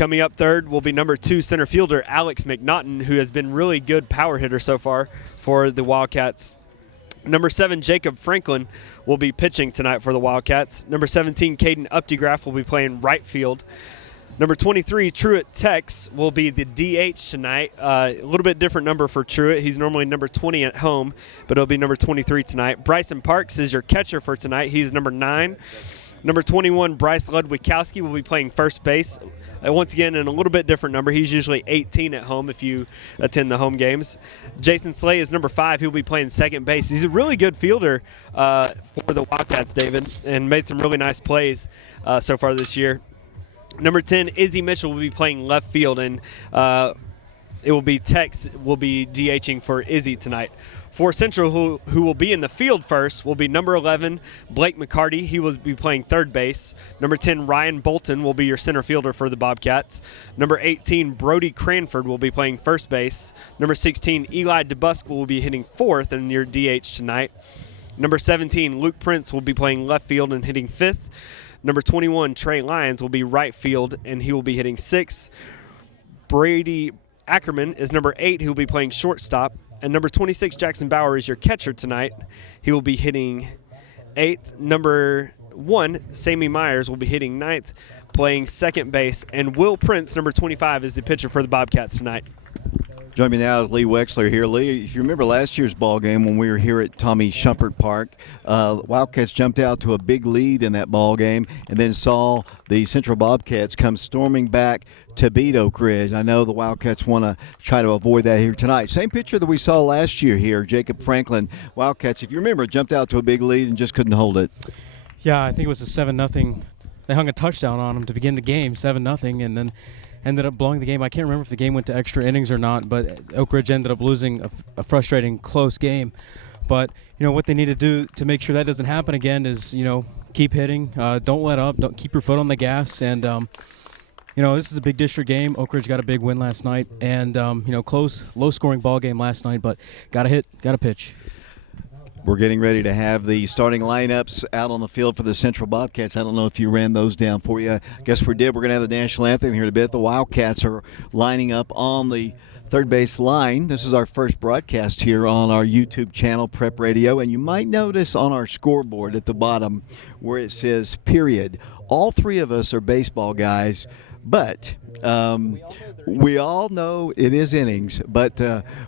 Coming up third will be number 2 center fielder Alex Mcnaughton, who has been really good power hitter so far for the Wildcats. Number 7, Jacob Franklin will be pitching tonight for the Wildcats. Number 17, Caden Updegraff will be playing right field. Number 23, Truett Tex will be the DH tonight. A little bit different number for Truett. He's normally number 20 at home, but it'll be number 23 tonight. Bryson Parks is your catcher for tonight. He's number 9. Number 21, Bryce Ludwikowski will be playing first base. Once again, in a little bit different number. He's usually 18 at home if you attend the home games. Jason Slay is number 5. He'll be playing second base. He's a really good fielder for the Wildcats, David, and made some really nice plays so far this year. Number 10, Izzy Mitchell will be playing left field, and it will be Tex will be DHing for Izzy tonight. For Central, who will be in the field first, will be number 11, Blake Mccarty. He will be playing third base. Number 10, Ryan Bolton will be your center fielder for the Bobcats. Number 18, Brody Cranford will be playing first base. Number 16, Eli DeBusk will be hitting fourth in your DH tonight. Number 17, Luke Prince will be playing left field and hitting fifth. Number 21, Trey Lyons will be right field, and he will be hitting sixth. Brady Ackerman is number 8. He will be playing shortstop. And number 26, Jackson Bauer, is your catcher tonight. He will be hitting 8th. Number 1, Sammy Myers, will be hitting 9th, playing second base. And Will Prince, number 25, is the pitcher for the Bobcats tonight. Join me now is Lee Wexler here. Lee, if you remember last year's ball game when we were here at Tommy Shumpert Park, Wildcats jumped out to a big lead in that ball game and then saw the Central Bobcats come storming back to beat Oak Ridge. I know the Wildcats want to try to avoid that here tonight. Same picture that we saw last year here. Jacob Franklin, Wildcats, if you remember, jumped out to a big lead and just couldn't hold it. Yeah, I think it was a 7-0. They hung a touchdown on them to begin the game, 7-0, and then ended up blowing the game. I can't remember if the game went to extra innings or not, but Oak Ridge ended up losing a frustrating, close game. But, what they need to do to make sure that doesn't happen again is, keep hitting. Don't let up. Don't keep your foot on the gas. And, this is a big district game. Oak Ridge got a big win last night. And, close, low-scoring ball game last night, but got to hit, got to pitch. We're getting ready to have the starting lineups out on the field for the Central Bobcats. I don't know if you ran those down for you. I guess we did. We're going to have the national anthem here in a bit. The Wildcats are lining up on the third base line. This is our first broadcast here on our YouTube channel, Prep Radio. And you might notice on our scoreboard at the bottom where it says period. All three of us are baseball guys. But we all know it is innings, but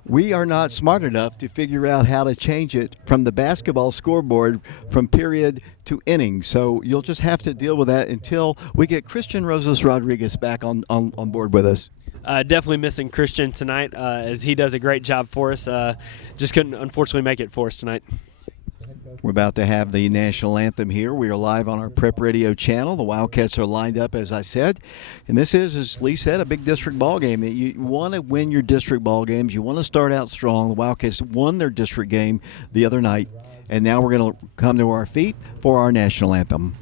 we are not smart enough to figure out how to change it from the basketball scoreboard from period to innings. So you'll just have to deal with that until we get Christian Rosas Rodriguez back on board with us. Definitely missing Christian tonight as he does a great job for us. Just couldn't, unfortunately, make it for us tonight. We're about to have the national anthem here. We are live on our Prep Radio channel. The Wildcats are lined up, as I said. And this is, as Lee said, a big district ball game. You want to win your district ball games. You want to start out strong. The Wildcats won their district game the other night. And now we're going to come to our feet for our national anthem.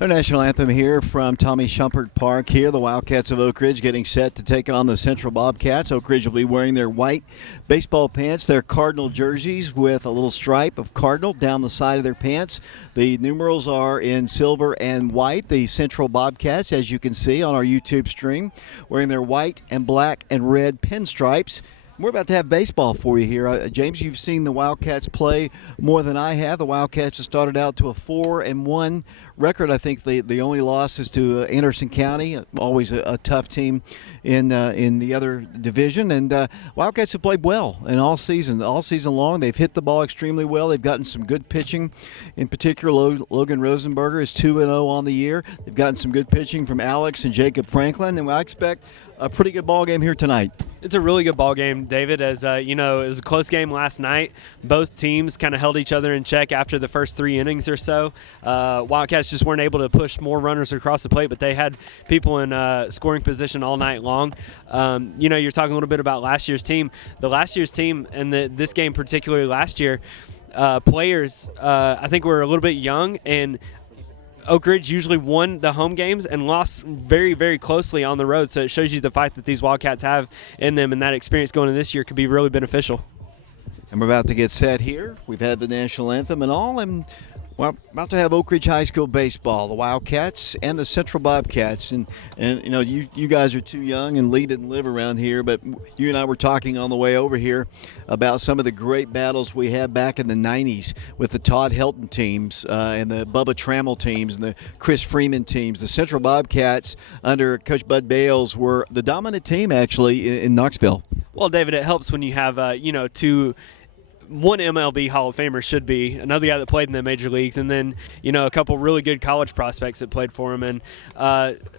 Our national anthem here from Tommy Shumpert Park here. The Wildcats of Oak Ridge getting set to take on the Central Bobcats. Oak Ridge will be wearing their white baseball pants, their Cardinal jerseys with a little stripe of Cardinal down the side of their pants. The numerals are in silver and white. The Central Bobcats, as you can see on our YouTube stream, wearing their white and black and red pinstripes. We're about to have baseball for you here. James, you've seen the Wildcats play more than I have. The Wildcats have started out to a 4-1 record. I think the only loss is to Anderson County, always a tough team in the other division. And Wildcats have played well and all season long. They've hit the ball extremely well. They've gotten some good pitching. In particular, Logan Rosenberger is 2-0 on the year. They've gotten some good pitching from Alex and Jacob Franklin, and I expect a pretty good ball game here tonight. It's a really good ball game, David. As it was a close game last night. Both teams kind of held each other in check after the first 3 innings or so. Wildcats just weren't able to push more runners across the plate, but they had people in scoring position all night long. You're talking a little bit about last year's team. The last year's team, and this game particularly last year, players I think were a little bit young, and Oak Ridge usually won the home games and lost very, very closely on the road. So it shows you the fight that these Wildcats have in them, and that experience going into this year could be really beneficial. And we're about to get set here. We've had the national anthem and all, and we're about to have Oak Ridge High School baseball, the Wildcats and the Central Bobcats. And you guys are too young, and Lee didn't live around here, but you and I were talking on the way over here about some of the great battles we had back in the 90s with the Todd Helton teams and the Bubba Trammell teams and the Chris Freeman teams. The Central Bobcats under Coach Bud Bales were the dominant team, actually, in Knoxville. Well, David, it helps when you have, one MLB Hall of Famer should be, another guy that played in the major leagues, and then, a couple really good college prospects that played for him. And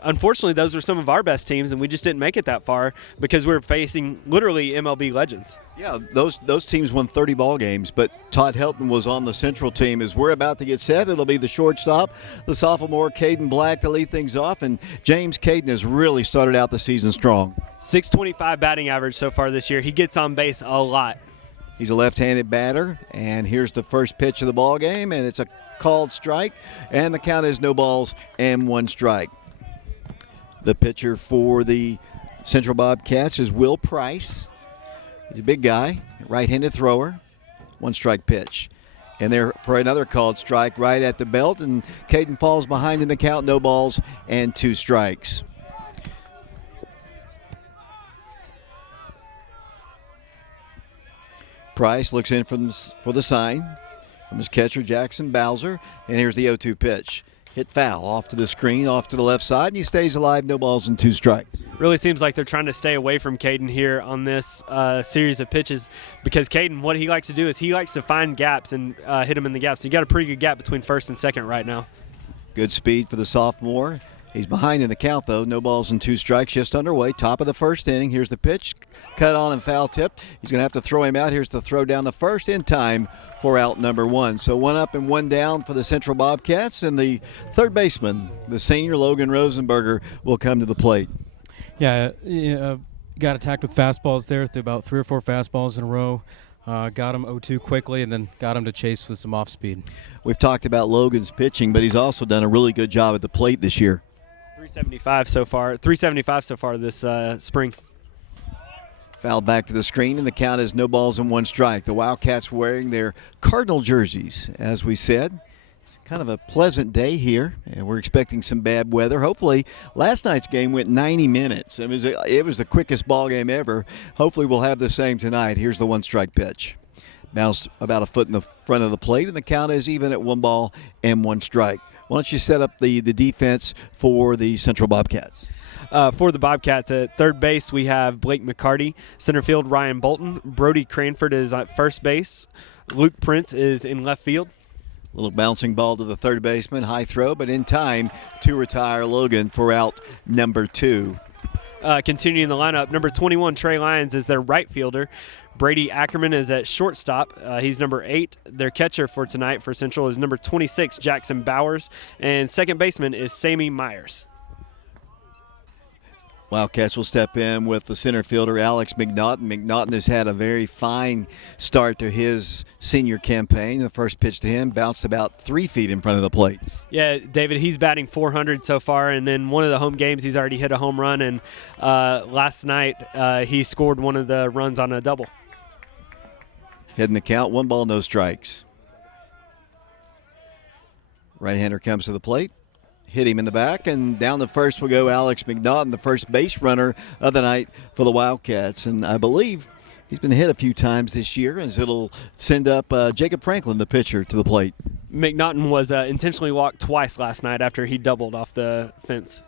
unfortunately, those were some of our best teams, and we just didn't make it that far because we were facing literally MLB legends. Yeah, those teams won 30 ball games, but Todd Helton was on the Central team. As we're about to get set, it'll be the shortstop, the sophomore Caden Black, to lead things off. And James, Caden has really started out the season strong. .625 batting average so far this year. He gets on base a lot. He's a left-handed batter, and here's the first pitch of the ball game, and it's a called strike, and the count is no balls and 1 strike. The pitcher for the Central Bobcats is Will Price. He's a big guy, right-handed thrower, 1 strike pitch. And there for another called strike right at the belt, and Caden falls behind in the count, no balls and 2 strikes. Price looks in for the sign from his catcher, Jackson Bowser. And here's the 0-2 pitch. Hit foul off to the screen, off to the left side, and he stays alive, no balls and 2 strikes. Really seems like they're trying to stay away from Caden here on this series of pitches, because Caden, what he likes to do is he likes to find gaps and hit them in the gaps. So you got a pretty good gap between first and second right now. Good speed for the sophomore. He's behind in the count, though. No balls and 2 strikes, just underway. Top of the first inning. Here's the pitch. Cut on and foul tip. He's going to have to throw him out. Here's the throw down the first in time for out number 1. So 1 up and 1 down for the Central Bobcats. And the third baseman, the senior Logan Rosenberger, will come to the plate. Yeah, got attacked with fastballs there, about 3 or 4 fastballs in a row. Got him 0-2 quickly, and then got him to chase with some off speed. We've talked about Logan's pitching, but he's also done a really good job at the plate this year. 375 so far this spring. Fouled back to the screen, and the count is no balls and 1 strike. The Wildcats wearing their Cardinal jerseys, as we said. It's kind of a pleasant day here, and we're expecting some bad weather. Hopefully, last night's game went 90 minutes. It was the quickest ball game ever. Hopefully, we'll have the same tonight. Here's the 1 strike pitch. Bounced about a foot in the front of the plate, and the count is even at 1 ball and 1 strike. Why don't you set up the defense for the Central Bobcats? For the Bobcats, at third base, we have Blake Mccarty. Center field, Ryan Bolton. Brody Cranford is at first base. Luke Prince is in left field. Little bouncing ball to the third baseman. High throw, but in time to retire Logan for out number 2. Continuing the lineup, number 21, Trey Lyons, is their right fielder. Brady Ackerman is at shortstop. He's number 8. Their catcher for tonight for Central is number 26, Jackson Bowers. And second baseman is Sammy Myers. Wildcats will step in with the center fielder, Alex Mcnaughton. Mcnaughton has had a very fine start to his senior campaign. The first pitch to him bounced about 3 feet in front of the plate. Yeah, David, he's batting .400 so far, and then one of the home games he's already hit a home run, and last night he scored one of the runs on a double. Heading the count, 1 ball, no strikes. Right-hander comes to the plate. Hit him in the back, and down the first will go Alex Mcnaughton, the first base runner of the night for the Wildcats. And I believe he's been hit a few times this year, as it'll send up Jacob Franklin, the pitcher, to the plate. Mcnaughton was intentionally walked twice last night after he doubled off the fence.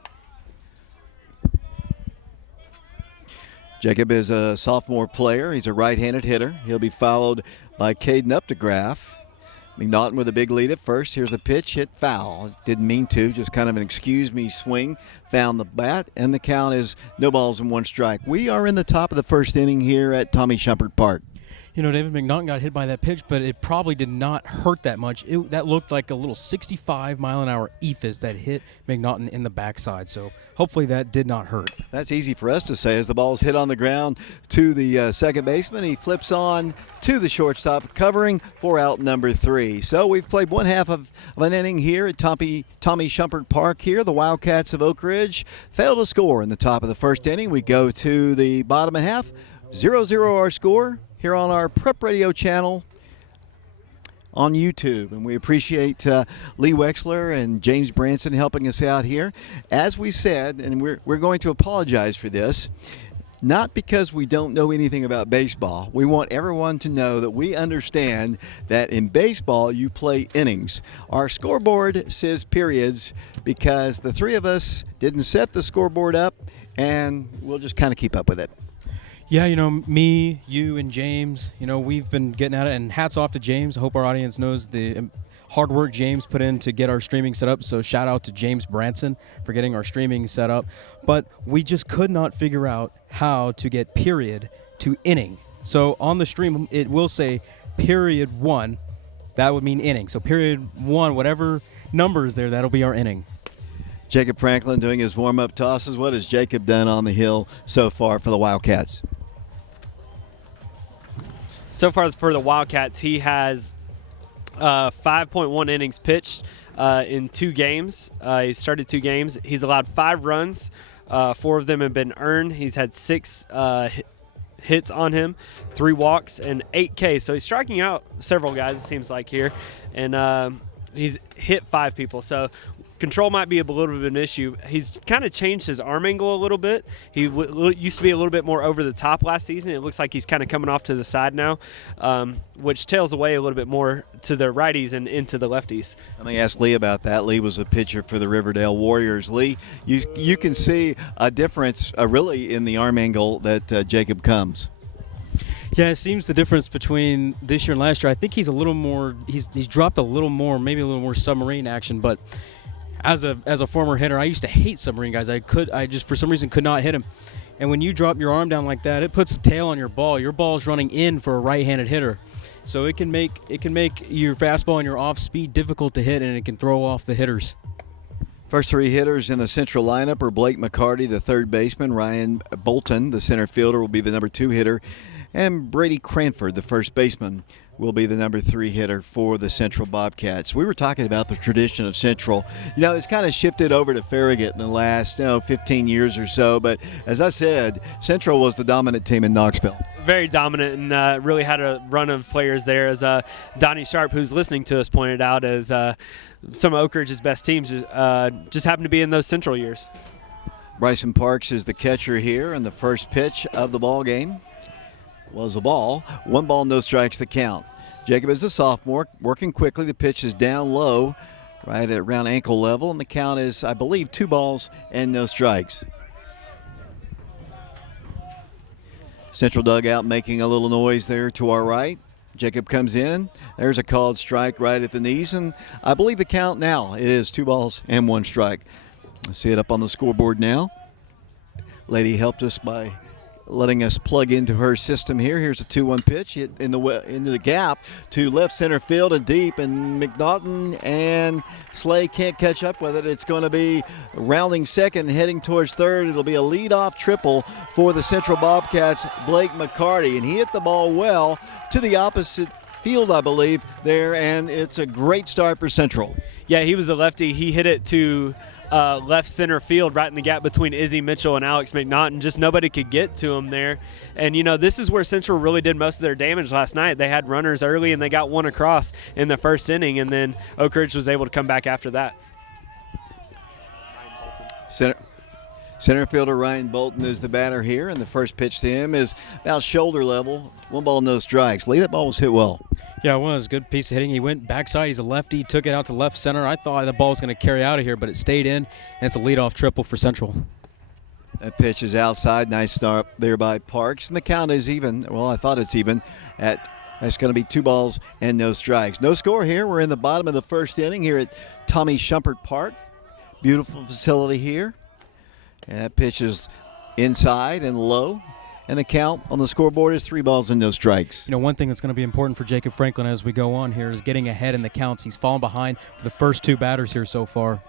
Jacob is a sophomore player. He's a right-handed hitter. He'll be followed by Caden Black. Mcnaughton with a big lead at first. Here's the pitch, hit foul. Didn't mean to, just kind of an excuse me swing. Found the bat, and the count is no balls and 1 strike. We are in the top of the first inning here at Tommy Shumpert Park. You know, David, Mcnaughton got hit by that pitch, but it probably did not hurt that much. That looked like a little 65-mile-an-hour eephus that hit Mcnaughton in the backside. So hopefully that did not hurt. That's easy for us to say as the ball's hit on the ground to the second baseman. He flips on to the shortstop, covering for out number 3. So we've played one half of an inning here at Tommy Shumpert Park here. The Wildcats of Oak Ridge failed to score in the top of the first inning. We go to the bottom half. 0-0 our score here on our Prep Radio channel on YouTube. And we appreciate Lee Wexler and James Branson helping us out here. As we said, and we're going to apologize for this, not because we don't know anything about baseball. We want everyone to know that we understand that in baseball you play innings. Our scoreboard says periods because the 3 of us didn't set the scoreboard up, and we'll just kind of keep up with it. Yeah, you know, me, you, and James, you know, we've been getting at it, and hats off to James. I hope our audience knows the hard work James put in to get our streaming set up, so shout out to James Branson for getting our streaming set up. But we just could not figure out how to get period to inning. So on the stream, it will say period 1. That would mean inning. So period 1, whatever number is there, that'll be our inning. Jacob Franklin doing his warm-up tosses. What has Jacob done on the hill so far for the Wildcats? So far for the Wildcats, he has 5.1 innings pitched in 2 games. He started 2 games. He's allowed 5 runs. 4 of them have been earned. He's had 6 hits on him, 3 walks, and 8 Ks. So he's striking out several guys, it seems like, here. And he's hit 5 people. So control might be a little bit of an issue. He's kind of changed his arm angle a little bit. He used to be a little bit more over the top last season. It looks like he's kind of coming off to the side now, which tails away a little bit more to the righties and into the lefties. Let me ask Lee about that. Lee was a pitcher for the Riverdale Warriors. Lee, you can see a difference really in the arm angle that Jacob comes. Yeah, it seems the difference between this year and last year. I think he's a little more. He's dropped a little more, maybe a little more submarine action, but as a former hitter, I used to hate submarine guys. I just for some reason could not hit him. And when you drop your arm down like that, it puts a tail on your ball. Your ball is running in for a right-handed hitter, so it can make your fastball and your off speed difficult to hit, and it can throw off the hitters. First 3 hitters in the central lineup are Blake Mccarty, the third baseman. Ryan Bolton, the center fielder, will be the number 2 hitter, and Brady Cranford, the first baseman, will be the number 3 hitter for the Central Bobcats. We were talking about the tradition of Central. You know, it's kind of shifted over to Farragut in the last 15 years or so, but as I said, Central was the dominant team in Knoxville. Very dominant, and really had a run of players there, as Donnie Sharp, who's listening to us, pointed out, as some of Oak Ridge's best teams just happened to be in those Central years. Bryson Parks is the catcher here, and the first pitch of the ball game was a ball. 1 ball, no strikes, the count. Jacob is a sophomore, working quickly. The pitch is down low, right at around ankle level, and the count is, I believe, 2 balls and no strikes. Central dugout making a little noise there to our right. Jacob comes in. There's a called strike right at the knees, and I believe the count now it is 2 balls and 1 strike. I see it up on the scoreboard now. Lady helped us by letting us plug into her system here. Here's a 2-1 pitch hit into the gap to left center field and deep, and Mcnaughton and Slay can't catch up with it. It's going to be rounding second and heading towards third. It'll be a leadoff triple for the Central Bobcats, Blake Mccarty, and he hit the ball well to the opposite field, I believe, there, and it's a great start for Central. Yeah, he was a lefty. He hit it to left center field right in the gap between Izzy Mitchell and Alex Mcnaughton. Just nobody could get to him there. And, this is where Central really did most of their damage last night. They had runners early, and they got one across in the first inning, and then Oak Ridge was able to come back after that. Center fielder Ryan Bolton is the batter here, and the first pitch to him is about shoulder level. 1 ball, no strikes. Lee, that ball was hit well. Yeah, it was a good piece of hitting. He went backside. He's a lefty. Took it out to left center. I thought the ball was going to carry out of here, but it stayed in, and it's a leadoff triple for Central. That pitch is outside. Nice start there by Parks, and the count is even. Well, I thought it's even. That's going to be 2 balls and no strikes. No score here. We're in the bottom of the first inning here at Tommy Shumpert Park. Beautiful facility here. And that pitch is inside and low. And the count on the scoreboard is 3 balls and no strikes. One thing that's going to be important for Jacob Franklin as we go on here is getting ahead in the counts. He's fallen behind for the first 2 batters here so far.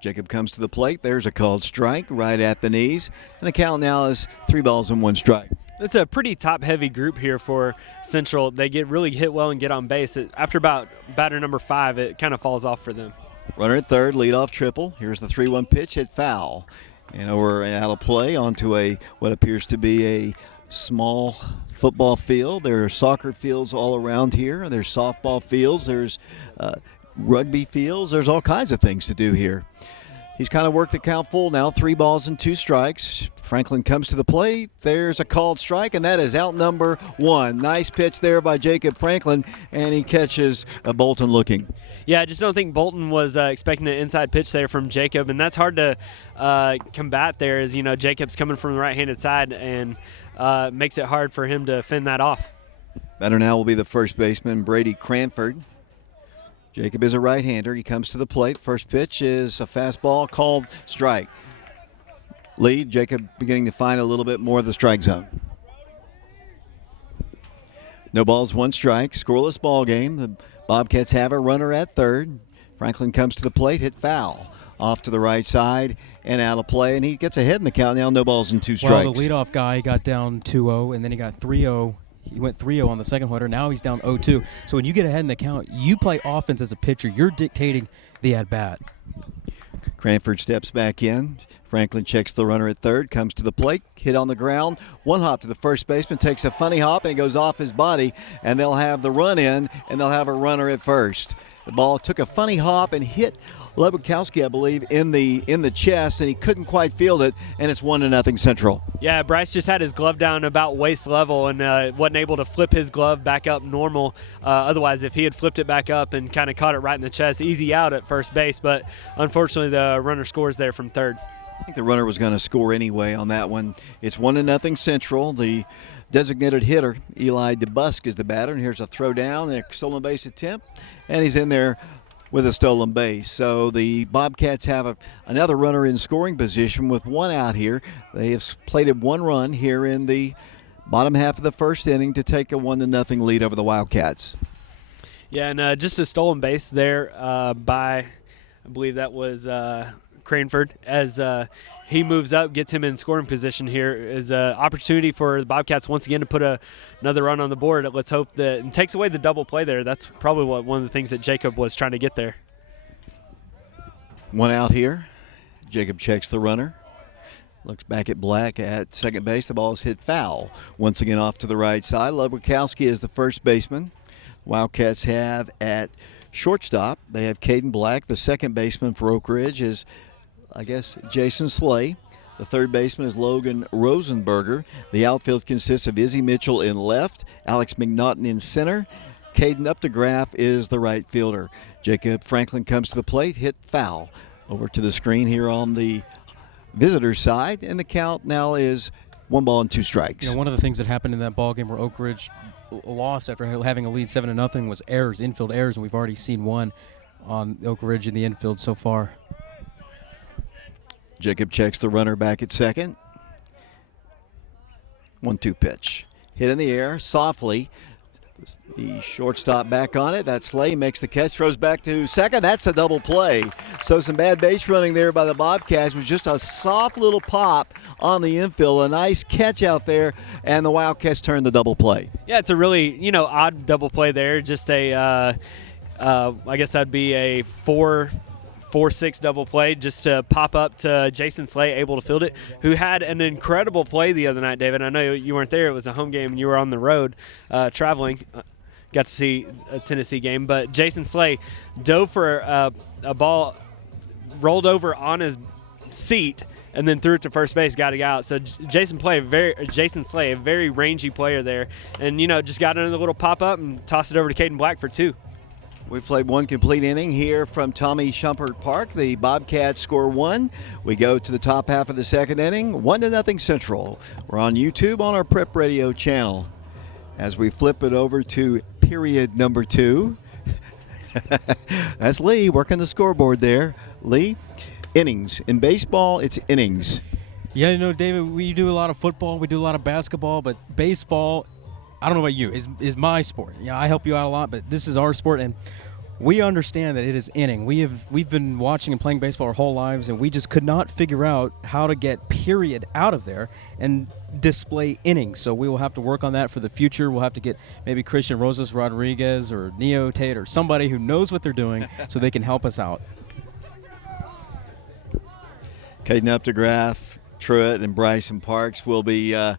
Jacob comes to the plate. There's a called strike right at the knees. And the count now is 3 balls and 1 strike. It's a pretty top-heavy group here for Central. They get really hit well and get on base. After about batter number 5, it kind of falls off for them. Runner at third, leadoff triple. Here's the 3-1 pitch, hit foul. And over out of play onto what appears to be a small football field. There are soccer fields all around here. There's softball fields. There's rugby fields. There's all kinds of things to do here. He's kind of worked the count full now, 3 balls and 2 strikes. Franklin comes to the plate. There's a called strike, and that is out number 1. Nice pitch there by Jacob Franklin, and he catches Bolton looking. Yeah, I just don't think Bolton was expecting an inside pitch there from Jacob, and that's hard to combat there as, Jacob's coming from the right-handed side and makes it hard for him to fend that off. Batter now will be the first baseman, Brady Cranford. Jacob is a right-hander. He comes to the plate. First pitch is a fastball called strike. Lead, Jacob beginning to find a little bit more of the strike zone. No balls, 1 strike. Scoreless ball game. The Bobcats have a runner at third. Franklin comes to the plate, hit foul. Off to the right side and out of play, and he gets ahead in the count now. No balls and 2 strikes. Well, the leadoff guy got down 2-0, and then he got 3-0. He went 3-0 on the second hitter. Now he's down 0-2. So when you get ahead in the count, you play offense as a pitcher. You're dictating the at-bat. Cranford steps back in. Franklin checks the runner at third, comes to the plate, hit on the ground. 1 hop to the first baseman, takes a funny hop, and it goes off his body, and they'll have the run in, and they'll have a runner at first. The ball took a funny hop and hit Lebowkowski, I believe, in the chest, and he couldn't quite field it, and it's 1-0 Central. Yeah, Bryce just had his glove down about waist level and wasn't able to flip his glove back up normal. Otherwise, if he had flipped it back up and kind of caught it right in the chest, easy out at first base, but unfortunately the runner scores there from third. I think the runner was going to score anyway on that one. It's 1-0 Central. The designated hitter, Eli DeBusk, is the batter, and here's a throw down and a stolen base attempt, and he's in there with a stolen base. So the Bobcats have another runner in scoring position with 1 out here. They have plated 1 run here in the bottom half of the first inning to take a 1-0 lead over the Wildcats. Yeah, and just a stolen base there by, I believe that was Cranford, as he moves up, gets him in scoring position here, is an opportunity for the Bobcats once again to put another run on the board. Let's hope that, and takes away the double play there. That's probably one of the things that Jacob was trying to get there. 1 out here. Jacob checks the runner. Looks back at Black at second base. The ball is hit foul. Once again off to the right side. Lebowkowski is the first baseman. Wildcats have at shortstop, they have Caden Black. The second baseman for Oak Ridge is, I guess, Jason Slay. The third baseman is Logan Rosenberger. The outfield consists of Izzy Mitchell in left, Alex Mcnaughton in center. Caden Updegraff is the right fielder. Jacob Franklin comes to the plate, hit foul. Over to the screen here on the visitor side, and the count now is 1 ball and 2 strikes. One of the things that happened in that ball game where Oak Ridge lost after having a lead 7-0 was errors, infield errors, and we've already seen 1 on Oak Ridge in the infield so far. Jacob checks the runner back at second. 1-2 pitch. Hit in the air softly. The shortstop back on it. That Slay makes the catch, throws back to second. That's a double play. So some bad base running there by the Bobcats. It was just a soft little pop on the infield. A nice catch out there, and the Wildcats turned the double play. Yeah, it's a really, odd double play there. Just I guess that'd be a 4-6 double play just to pop up to Jason Slay, able to field it, who had an incredible play the other night, David. I know you weren't there. It was a home game, and you were on the road traveling. Got to see a Tennessee game. But Jason Slay dove for a ball, rolled over on his seat, and then threw it to first base, got it out. So Jason Slay, a very rangy player there, and, just got another little pop-up and tossed it over to Caden Black for 2. We've played one complete inning here from Tommy Shumpert Park. The Bobcats score 1. We go to the top half of the second inning, 1-0 Central. We're on YouTube on our Prep Radio channel. As we flip it over to period number 2. That's Lee working the scoreboard there. Lee, innings. In baseball, it's innings. Yeah, David, we do a lot of football, we do a lot of basketball, but baseball, I don't know about you, is my sport. I help you out a lot, but this is our sport, and we understand that it is inning. We've been watching and playing baseball our whole lives, and we just could not figure out how to get period out of there and display innings. So we will have to work on that for the future. We'll have to get maybe Christian Rosas Rodriguez or Neo Tate or somebody who knows what they're doing so they can help us out. Caden Updegraff, Truitt, and Bryson Parks will be the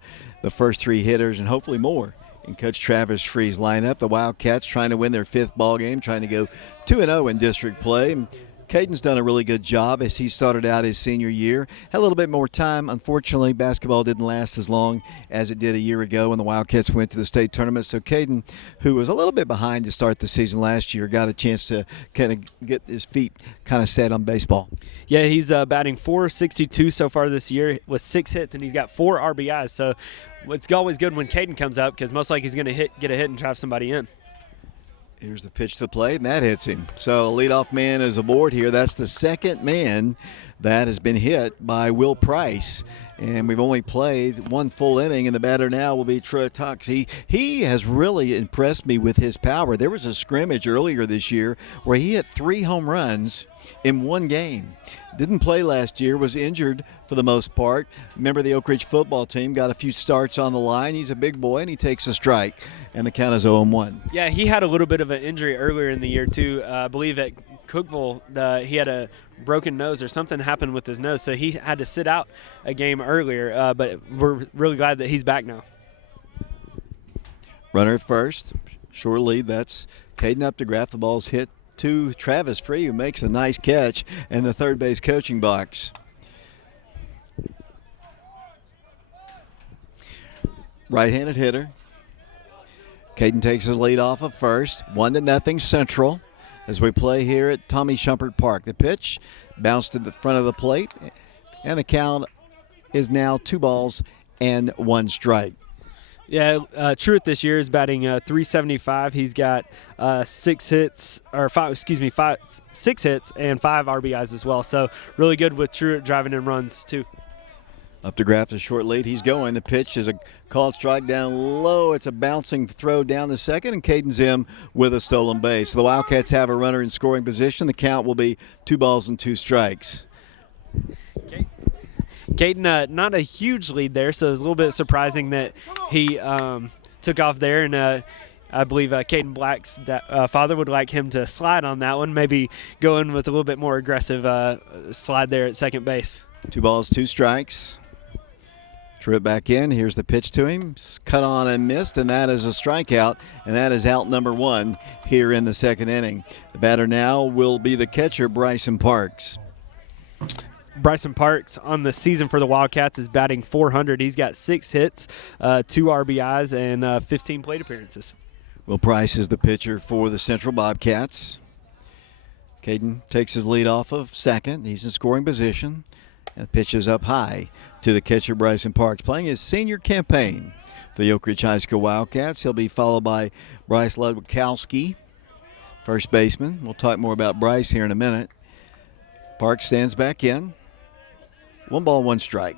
first 3 hitters, and hopefully more in Coach Travis Free's lineup. The Wildcats trying to win their 5th ball game, trying to go 2-0 in district play. And Caden's done a really good job as he started out his senior year. Had a little bit more time. Unfortunately, basketball didn't last as long as it did a year ago when the Wildcats went to the state tournament. So Caden, who was a little bit behind to start the season last year, got a chance to kind of get his feet kind of set on baseball. Yeah, he's batting .462 so far this year with 6 hits, and he's got 4 RBIs. So it's always good when Caden comes up because most likely he's going to get a hit and drive somebody in. Here's the pitch to the plate, and that hits him. So leadoff man is aboard here. That's the second man that has been hit by Will Price. And we've only played 1 full inning, and the batter now will be Truitt Tux. He has really impressed me with his power. There was a scrimmage earlier this year where he hit 3 home runs in 1 game. Didn't play last year, was injured for the most part. Member of the Oak Ridge football team, got a few starts on the line. He's a big boy, and he takes a strike, and the count is 0-1. Yeah, he had a little bit of an injury earlier in the year, too. I believe at Cookeville, he had a broken nose or something happened with his nose, so he had to sit out a game earlier, but we're really glad that he's back now. Runner at first, short lead. That's Caden Updegraff. The ball's hit to Travis Free, who makes a nice catch in the third base coaching box. Right-handed hitter. Caden takes his lead off of first. 1-0 Central as we play here at Tommy Shumpert Park. The pitch bounced to the front of the plate, and the count is now 2 balls and 1 strike. Yeah, Truitt this year is batting .375. He's got 6 hits and 5 RBIs as well. So really good with Truitt driving in runs too. Updegraff is short lead. He's going. The pitch is a called strike down low. It's a bouncing throw down the second, and Caden's in with a stolen base. So the Wildcats have a runner in scoring position. The count will be 2 balls and 2 strikes. Caden, not a huge lead there, so it was a little bit surprising that he took off there, and I believe Caden Black's father would like him to slide on that one, maybe go in with a little bit more aggressive slide there at second base. 2 balls, 2 strikes. Truitt back in. Here's the pitch to him. Cut on and missed, and that is a strikeout, and that is out number 1 here in the second inning. The batter now will be the catcher, Bryson Parks. Bryson Parks on the season for the Wildcats is batting .400. He's got 6 hits, 2 RBIs, and 15 plate appearances. Will Price is the pitcher for the Central Bobcats. Caden takes his lead off of second. He's in scoring position. And pitches up high to the catcher, Bryson Parks, playing his senior campaign for the Oak Ridge High School Wildcats. He'll be followed by Bryce Ludwikowski, first baseman. We'll talk more about Bryce here in a minute. Parks stands back in. 1 ball, 1 strike.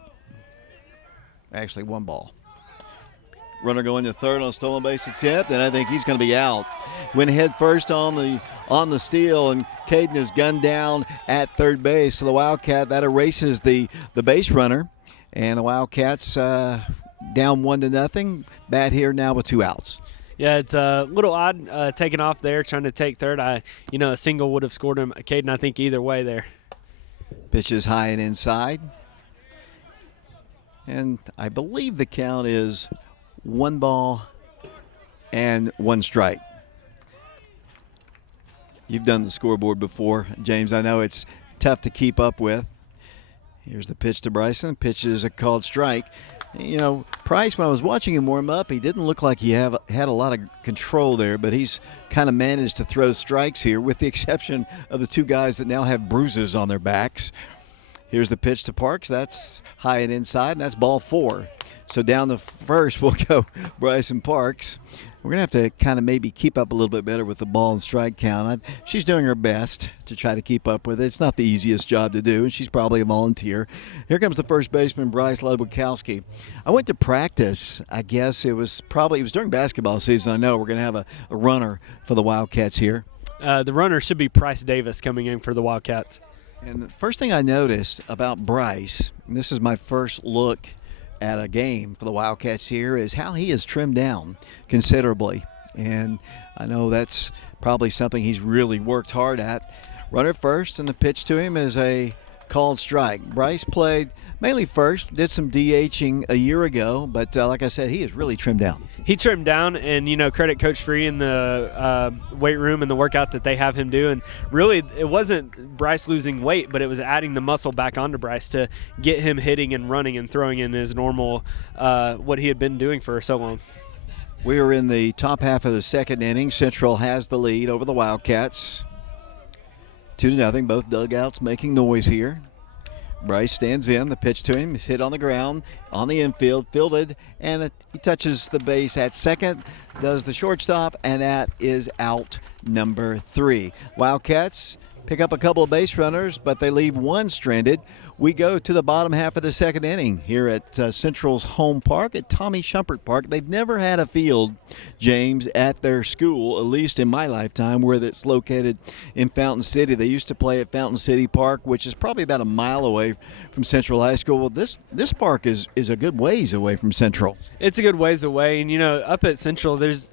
Actually, 1 ball. Runner going to third on a stolen base attempt, and I think he's going to be out. Went head first on the steal, and Caden is gunned down at third base. So the Wildcat, that erases the base runner, and the Wildcats down 1-0. Bat here now with 2 outs. Yeah, it's a little odd taking off there, trying to take third. A single would have scored him. Caden, I think, either way there. Pitches high and inside. And I believe the count is 1 ball and 1 strike. You've done the scoreboard before, James. I know it's tough to keep up with. Here's the pitch to Bryson. Pitch is a called strike. Price, when I was watching him warm up, he didn't look like he had a lot of control there, but he's kind of managed to throw strikes here, with the exception of the 2 guys that now have bruises on their backs. Here's the pitch to Parks. That's high and inside, and that's ball 4. So down the first will go Bryson Parks. We're going to have to kind of maybe keep up a little bit better with the ball and strike count. She's doing her best to try to keep up with it. It's not the easiest job to do, and she's probably a volunteer. Here comes the first baseman, Bryce Lobukowski. I went to practice. I guess it was during basketball season. I know we're going to have a runner for the Wildcats here. The runner should be Price Davis coming in for the Wildcats. And the first thing I noticed about Bryce, and this is my first look at a game for the Wildcats here, is how he has trimmed down considerably. And I know that's probably something he's really worked hard at. Runner first, and the pitch to him is a called strike. Bryce played mainly first, did some DHing a year ago, but like I said, he has really trimmed down. He trimmed down, and credit Coach Free in the weight room and the workout that they have him do. And really, it wasn't Bryce losing weight, but it was adding the muscle back onto Bryce to get him hitting and running and throwing in his normal, what he had been doing for so long. We are in the top half of the second inning. Central has the lead over the Wildcats. 2-0, both dugouts making noise here. Bryce stands in. The pitch to him is hit on the ground, on the infield, fielded, and he touches the base at second, does the shortstop, and that is out number 3. Wildcats pick up a couple of base runners, but they leave one stranded. We go to the bottom half of the second inning here at Central's home park at Tommy Shumpert Park. They've never had a field, James, at their school, at least in my lifetime, where it's located in Fountain City. They used to play at Fountain City Park, which is probably about a mile away from Central High School. Well, this park is a good ways away from Central. It's a good ways away, and up at Central, there's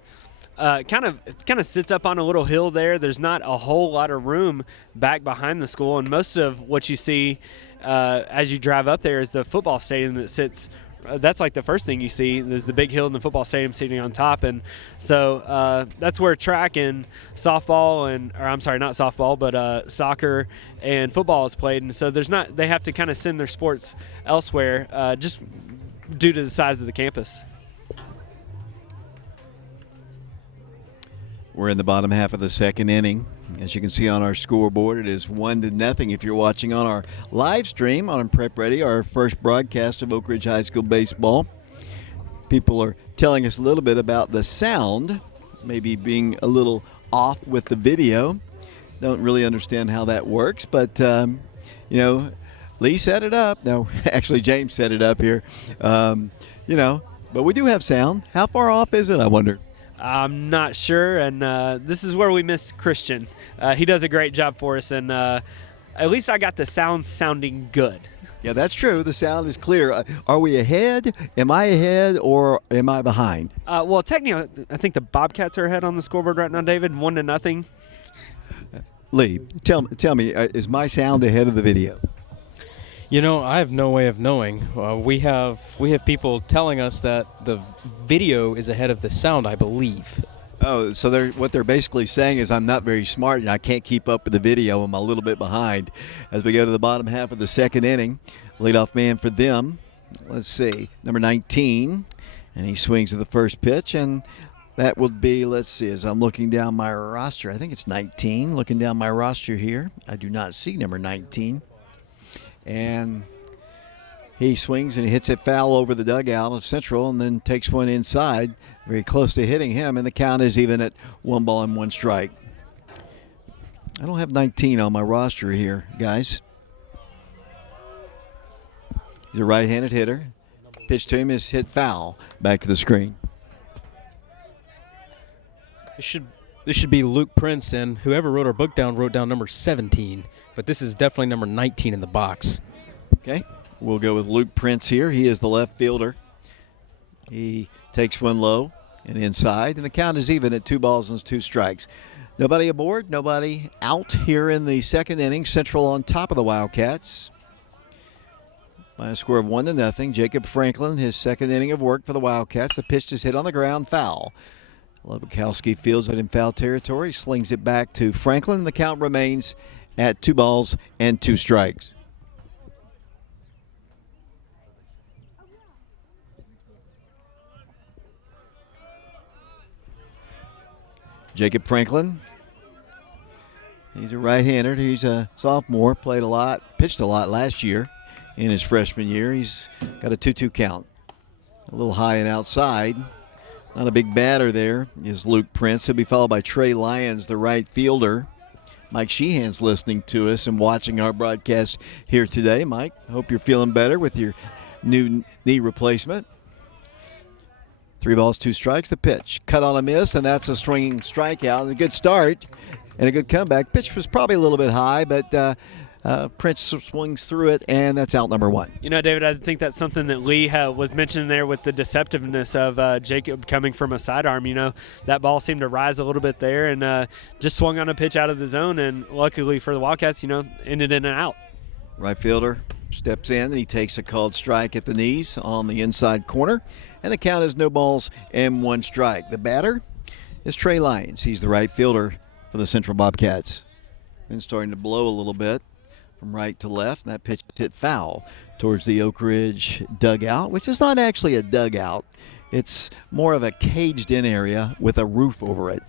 it kind of sits up on a little hill there. There's not a whole lot of room back behind the school, and most of what you see as you drive up there is the football stadium that sits. That's like the first thing you see is the big hill and the football stadium sitting on top, and so that's where track and softball not softball, but soccer and football is played, and so they have to kind of send their sports elsewhere just due to the size of the campus. We're in the bottom half of the second inning. As you can see on our scoreboard, it is 1-0. If you're watching on our live stream on Prep Ready, our first broadcast of Oak Ridge High School baseball, people are telling us a little bit about the sound, maybe being a little off with the video. Don't really understand how that works, but, Lee set it up. No, actually, James set it up here. But we do have sound. How far off is it, I wonder? I'm not sure, and this is where we miss Christian. He does a great job for us, and at least I got the sound sounding good. Yeah, that's true. The sound is clear. Are we ahead? Am I ahead, or am I behind? Well, technically, I think the Bobcats are ahead on the scoreboard right now, David, 1-0. Lee, tell me, is my sound ahead of the video? I have no way of knowing. We have people telling us that the video is ahead of the sound, I believe. Oh, so what they're basically saying is I'm not very smart and I can't keep up with the video. I'm a little bit behind. As we go to the bottom half of the second inning, leadoff man for them, let's see, number 19, and he swings to the first pitch, and that would be, let's see, as I'm looking down my roster, I think it's 19. Looking down my roster here, I do not see number 19. And he swings and he hits it foul over the dugout of Central and then takes one inside, very close to hitting him, and the count is even at 1 ball and 1 strike. I don't have 19 on my roster here, guys. He's a right-handed hitter. Pitch to him is hit foul. Back to the screen. This should be Luke Prince, and whoever wrote our book down wrote down number 17, but this is definitely number 19 in the box. Okay, we'll go with Luke Prince here. He is the left fielder. He takes one low and inside, and the count is even at 2 balls and 2 strikes. Nobody aboard, nobody out here in the second inning. Central on top of the Wildcats by a score of 1-0. Jacob Franklin, his second inning of work for the Wildcats. The pitch is hit on the ground, foul. Lobakowski fields it in foul territory, slings it back to Franklin. The count remains at 2 balls and 2 strikes. Jacob Franklin, he's a right-hander. He's a sophomore, played a lot, pitched a lot last year in his freshman year. He's got a 2-2 count. A little high and outside. Not a big batter there is Luke Prince. He'll be followed by Trey Lyons, the right fielder. Mike Sheehan's listening to us and watching our broadcast here today. Mike, I hope you're feeling better with your new knee replacement. 3 balls, 2 strikes. The pitch. Cut on a miss, and that's a swinging strikeout. And a good start and a good comeback. Pitch was probably a little bit high, but Prince swings through it, and that's out number 1. You know, David, I think that's something that Lee was mentioning there with the deceptiveness of Jacob coming from a sidearm. You know, that ball seemed to rise a little bit there and just swung on a pitch out of the zone, and luckily for the Wildcats, you know, ended in and out. Right fielder steps in, and he takes a called strike at the knees on the inside corner, and the count is 0 balls and 1 strike. The batter is Trey Lyons. He's the right fielder for the Central Bobcats. Been starting to blow a little bit from right to left, and that pitch hit foul towards the Oak Ridge dugout, which is not actually a dugout. It's more of a caged-in area with a roof over it.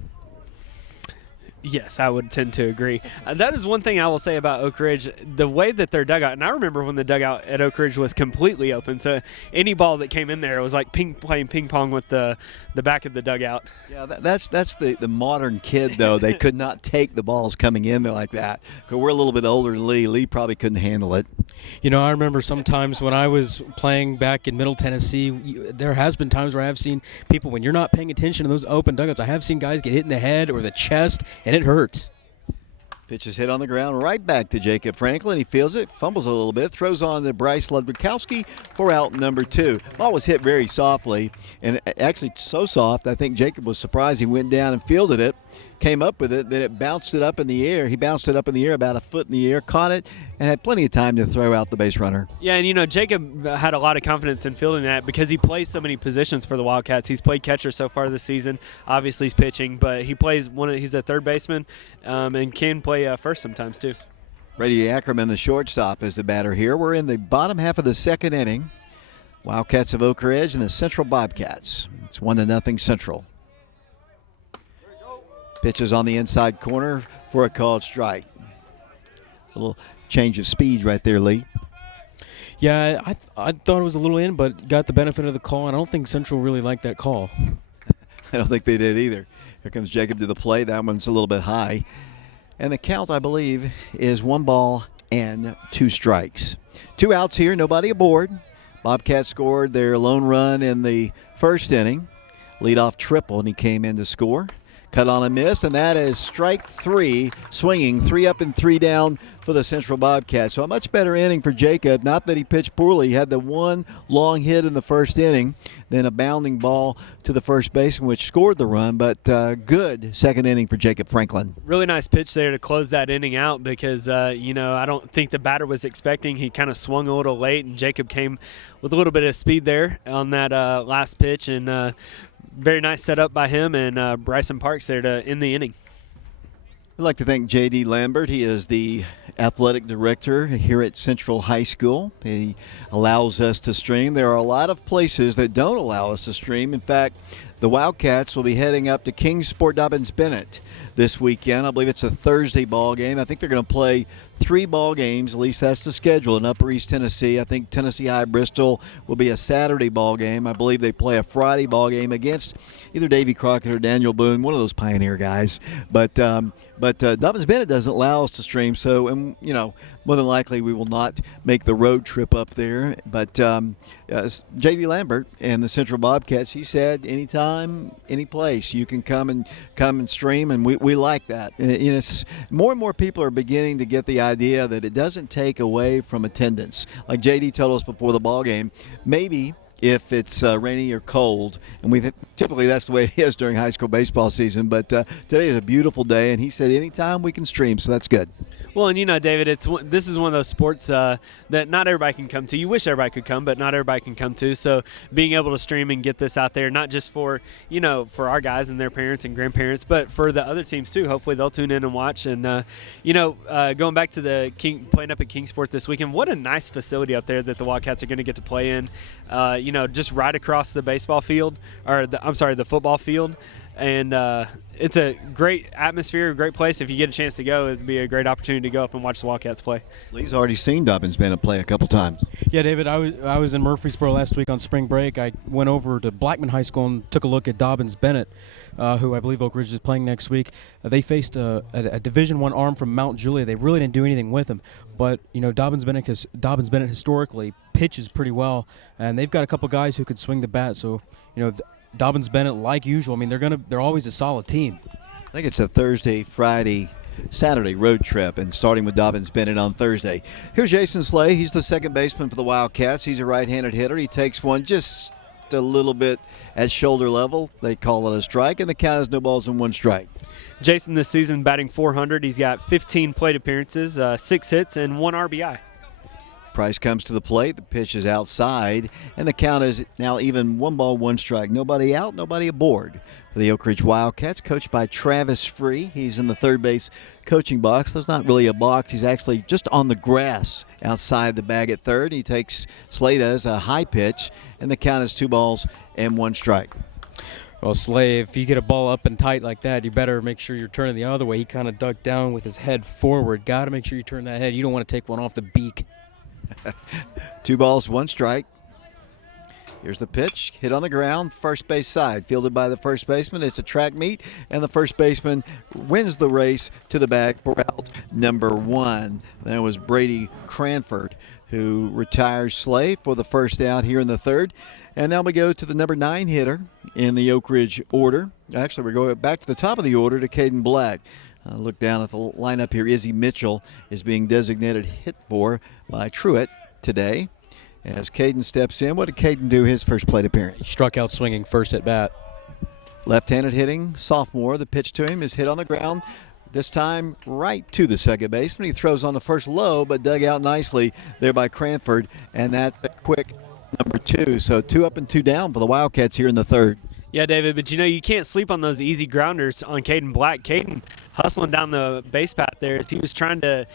Yes, I would tend to agree. That is one thing I will say about Oak Ridge, the way that their dugout, and I remember when the dugout at Oak Ridge was completely open, so any ball that came in there, it was like playing ping pong with the back of the dugout. Yeah, that's the modern kid, though. They could not take the balls coming in there like that. Because we're a little bit older than Lee. Lee probably couldn't handle it. You know, I remember sometimes when I was playing back in Middle Tennessee, there has been times where I have seen people, when you're not paying attention to those open dugouts, I have seen guys get hit in the head or the chest, and it hurts. Pitch is hit on the ground right back to Jacob Franklin. He feels it, fumbles a little bit, throws on to Bryce Ludwikowski for out number 2. Ball was hit very softly, and actually so soft, I think Jacob was surprised. He went down and fielded it, came up with it, then it bounced it up in the air. He bounced it up in the air about a foot in the air, caught it, and had plenty of time to throw out the base runner. Yeah, and you know, Jacob had a lot of confidence in fielding that because he plays so many positions for the Wildcats. He's played catcher so far this season. Obviously he's pitching, but he's a third baseman and can play first sometimes too. Brady Ackerman, the shortstop, is the batter here. We're in the bottom half of the second inning. Wildcats of Oak Ridge and the Central Bobcats. It's 1-0 Central. Pitches on the inside corner for a called strike. A little change of speed right there, Lee. Yeah, I thought it was a little in, but got the benefit of the call, and I don't think Central really liked that call. I don't think they did either. Here comes Jacob to the plate. That one's a little bit high. And the count, I believe, is 1 ball and 2 strikes. 2 outs here, nobody aboard. Bobcats scored their lone run in the first inning. Leadoff triple, and he came in to score. Cut on a miss, and that is strike 3, swinging 3 up and 3 down for the Central Bobcats. So a much better inning for Jacob. Not that he pitched poorly. He had the one long hit in the first inning, then a bounding ball to the first baseman, which scored the run, but good second inning for Jacob Franklin. Really nice pitch there to close that inning out because, you know, I don't think the batter was expecting. He kind of swung a little late, and Jacob came with a little bit of speed there on that last pitch, and very nice setup by him and Bryson Parks there to end the inning. I'd like to thank J.D. Lambert. He is the athletic director here at Central High School. He allows us to stream. There are a lot of places that don't allow us to stream. In fact, the Wildcats will be heading up to Kingsport Dobbins-Bennett this weekend. I believe it's a Thursday ball game. I think they're going to play 3 ball games. At least that's the schedule in Upper East Tennessee. I think Tennessee High Bristol will be a Saturday ball game. I believe they play a Friday ball game against either Davy Crockett or Daniel Boone, one of those Pioneer guys. But Dobbins-Bennett doesn't allow us to stream. So, and you know, more than likely we will not make the road trip up there. But J.D. Lambert and the Central Bobcats, he said anytime, any place you can come and stream, and we like that. It's more and more people are beginning to get the idea that it doesn't take away from attendance. Like J.D. told us before the ball game, maybe if it's rainy or cold, and typically that's the way it is during high school baseball season, but today is a beautiful day, and he said anytime we can stream, so that's good. Well, and David, this is one of those sports that not everybody can come to. You wish everybody could come, but not everybody can come to. So being able to stream and get this out there, not just for for our guys and their parents and grandparents, but for the other teams too. Hopefully they'll tune in and watch. And going back to playing up at Kingsport this weekend, what a nice facility up there that the Wildcats are going to get to play in. Just right across the baseball field, or the football field. And it's a great atmosphere, a great place. If you get a chance to go, it'd be a great opportunity to go up and watch the Wildcats play. Lee's already seen Dobbins Bennett play a couple times. Yeah, David, I was in Murfreesboro last week on spring break. I went over to Blackman High School and took a look at Dobbins Bennett, who I believe Oak Ridge is playing next week. They faced a Division I arm from Mount Juliet. They really didn't do anything with him. But, Dobbins Bennett historically pitches pretty well, and they've got a couple guys who could swing the bat. So, Dobbins Bennett, like usual, they're always a solid team. I think it's a Thursday, Friday, Saturday road trip, and starting with Dobbins Bennett on Thursday. Here's Jason Slay. He's the second baseman for the Wildcats. He's a right-handed hitter. He takes one just a little bit at shoulder level. They call it a strike, and the count is no balls and one strike. Jason this season batting .400. He's got 15 plate appearances, 6 hits, and 1 RBI. Price comes to the plate. The pitch is outside, and the count is now even 1 ball, 1 strike. Nobody out, nobody aboard for the Oak Ridge Wildcats, coached by Travis Free. He's in the third base coaching box. There's not really a box. He's actually just on the grass outside the bag at third. He takes Slade as a high pitch, and the count is 2 balls and 1 strike. Well, Slay, if you get a ball up and tight like that, you better make sure you're turning the other way. He kind of ducked down with his head forward. Got to make sure you turn that head. You don't want to take one off the beak. 2 balls, 1 strike. Here's the pitch, hit on the ground, first base side, fielded by the first baseman. It's a track meet, and the first baseman wins the race to the bag for out number 1. That was Brady Cranford, who retires Slay for the first out here in the third. And now we go to the number 9 hitter in the Oak Ridge order. Actually, we're going back to the top of the order to Caden Black. Look down at the lineup here. Izzy Mitchell is being designated hit for by Truitt today. As Caden steps in, what did Caden do his first plate appearance? Struck out swinging first at bat. Left-handed hitting sophomore. The pitch to him is hit on the ground. This time right to the second baseman. He throws on the first low, but dug out nicely there by Cranford. And that's a quick number 2. So 2 up and 2 down for the Wildcats here in the third. Yeah, David, but you can't sleep on those easy grounders on Caden Black. Caden hustling down the base path there as he was trying to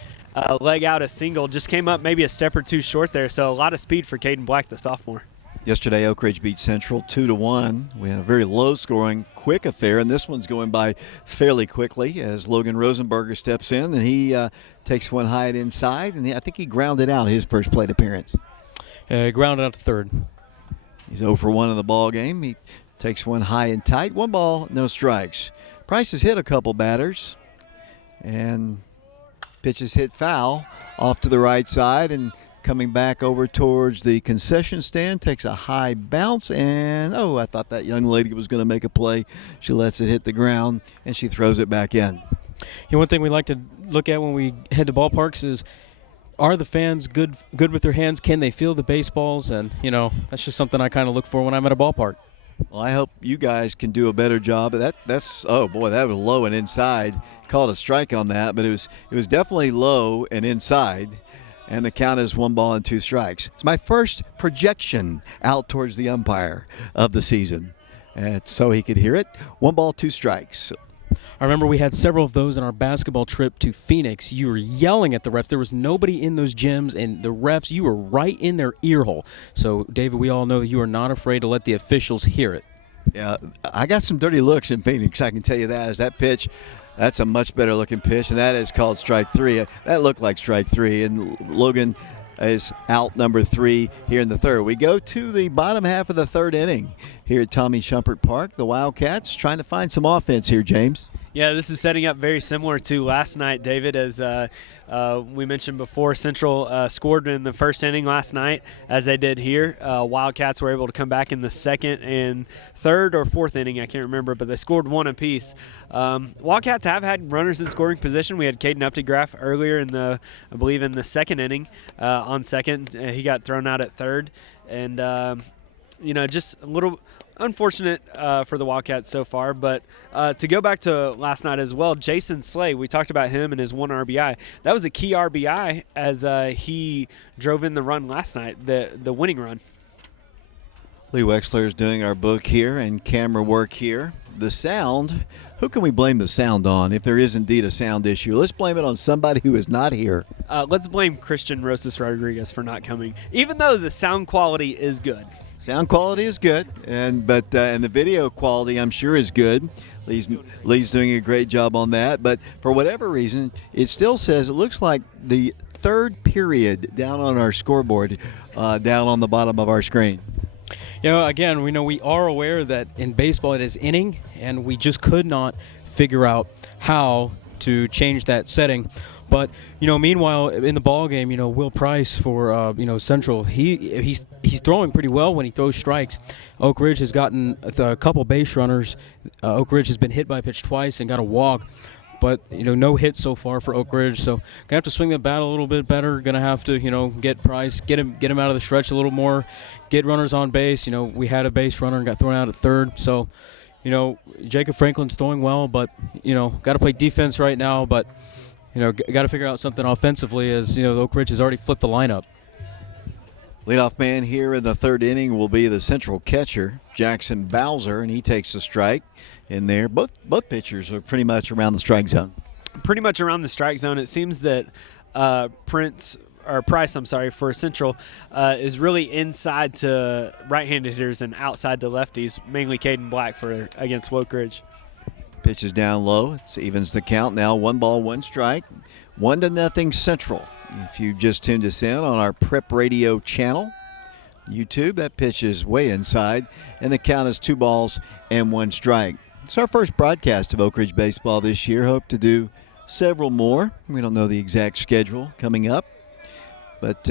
leg out a single. Just came up maybe a step or 2 short there, so a lot of speed for Caden Black, the sophomore. Yesterday, Oak Ridge beat Central 2-1. We had a very low-scoring, quick affair, and this one's going by fairly quickly as Logan Rosenberger steps in, and he takes one high and inside, and I think he grounded out his first plate appearance. Grounded out to third. He's 0 for 1 in the ball game. He takes one high and tight. 1 ball, no strikes. Price has hit a couple batters, and pitches hit foul off to the right side, and coming back over towards the concession stand, takes a high bounce, and I thought that young lady was going to make a play. She lets it hit the ground, and she throws it back in. One thing we like to look at when we head to ballparks is, are the fans good with their hands? Can they feel the baseballs? And, that's just something I kind of look for when I'm at a ballpark. Well, I hope you guys can do a better job. That's that was low and inside. Called a strike on that, but it was definitely low and inside. And the count is 1 ball and 2 strikes. It's my first projection out towards the umpire of the season. And so he could hear it. 1 ball, 2 strikes. I remember we had several of those on our basketball trip to Phoenix. You were yelling at the refs. There was nobody in those gyms, and the refs, you were right in their ear hole. So, David, we all know that you are not afraid to let the officials hear it. Yeah, I got some dirty looks in Phoenix, I can tell you that. As that pitch, that's a much better looking pitch, and that is called strike 3. That looked like strike 3, and Logan is out number 3 here in the third. We go to the bottom half of the third inning here at Tommy Shumpert Park. The Wildcats trying to find some offense here, James. Yeah, this is setting up very similar to last night, David, as we mentioned before. Central scored in the first inning last night, as they did here. Wildcats were able to come back in the second and third or fourth inning, I can't remember, but they scored one apiece. Wildcats have had runners in scoring position. We had Caden Updegraff earlier in the second inning on second. He got thrown out at third, and just a little unfortunate for the Wildcats so far, but to go back to last night as well, Jason Slay, we talked about him and his one RBI. That was a key RBI as he drove in the run last night, the winning run. Lee Wexler is doing our book here and camera work here. The sound, who can we blame the sound on if there is indeed a sound issue? Let's blame it on somebody who is not here. Let's blame Christian Rosas Rodriguez for not coming, even though the sound quality is good. Sound quality is good, and the video quality I'm sure is good. Lee's doing a great job on that, but for whatever reason, it still says it looks like the third period down on our scoreboard, down on the bottom of our screen. Again, we are aware that in baseball it is inning, and we just could not figure out how to change that setting. But meanwhile, in the ball game, Will Price for Central, he's throwing pretty well when he throws strikes. Oak Ridge has gotten a couple base runners. Oak Ridge has been hit by a pitch twice and got a walk, but no hits so far for Oak Ridge. So gonna have to swing the bat a little bit better. Gonna have to get Price, get him out of the stretch a little more, get runners on base. We had a base runner and got thrown out at third. So Jacob Franklin's throwing well, but got to play defense right now. But got to figure out something offensively as, Oak Ridge has already flipped the lineup. Leadoff man here in the third inning will be the Central catcher, Jackson Bowser, and he takes the strike in there. Both pitchers are pretty much around the strike zone. Pretty much around the strike zone. It seems that Price, for Central is really inside to right-handed hitters and outside to lefties, mainly Caden Black against Oak Ridge. Pitches down low. It evens the count now. 1 ball, 1 strike. 1-0 Central. If you just tuned us in on our Prep Radio channel, YouTube, that pitch is way inside, and the count is 2 balls and 1 strike. It's our first broadcast of Oak Ridge baseball this year. Hope to do several more. We don't know the exact schedule coming up, but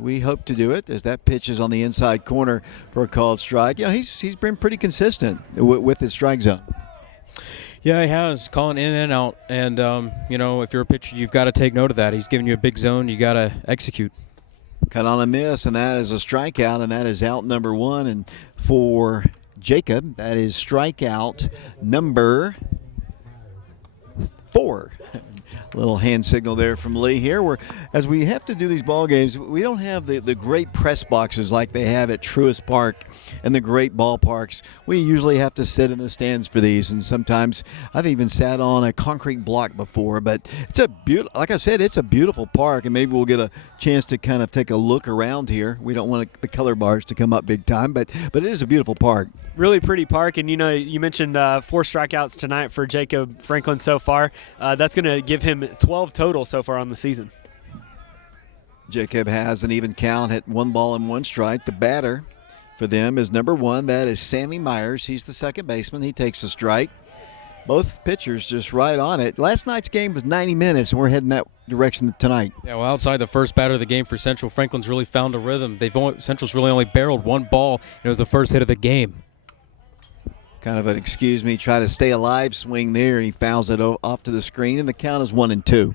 we hope to do it as that pitch is on the inside corner for a called strike. He's been pretty consistent with his strike zone. Yeah, he has, calling in and out. And, if you're a pitcher, you've got to take note of that. He's giving you a big zone. You got to execute. Cut on a miss, and that is a strikeout, and that is out number 1. And for Jacob, that is strikeout number 4. Little hand signal there from Lee here. As we have to do these ball games, we don't have the great press boxes like they have at Truist Park and the great ballparks. We usually have to sit in the stands for these, and sometimes I've even sat on a concrete block before. But it's like I said, it's a beautiful park, and maybe we'll get a chance to kind of take a look around here. We don't want the color bars to come up big time, but it is a beautiful park. Really pretty park, and you mentioned 4 strikeouts tonight for Jacob Franklin so far. That's going to give him 12 total so far on the season. Jacob has an even count at 1 ball and 1 strike. The batter for them is number 1. That is Sammy Myers. He's the second baseman. He takes the strike. Both pitchers just right on it. Last night's game was 90 minutes, and we're heading that direction tonight. Yeah, well, outside the first batter of the game for Central, Franklin's really found a rhythm. Central's really only barreled 1 ball, and it was the first hit of the game. Kind of an excuse me, try to stay alive swing there, and he fouls it off to the screen, and the count is 1-2.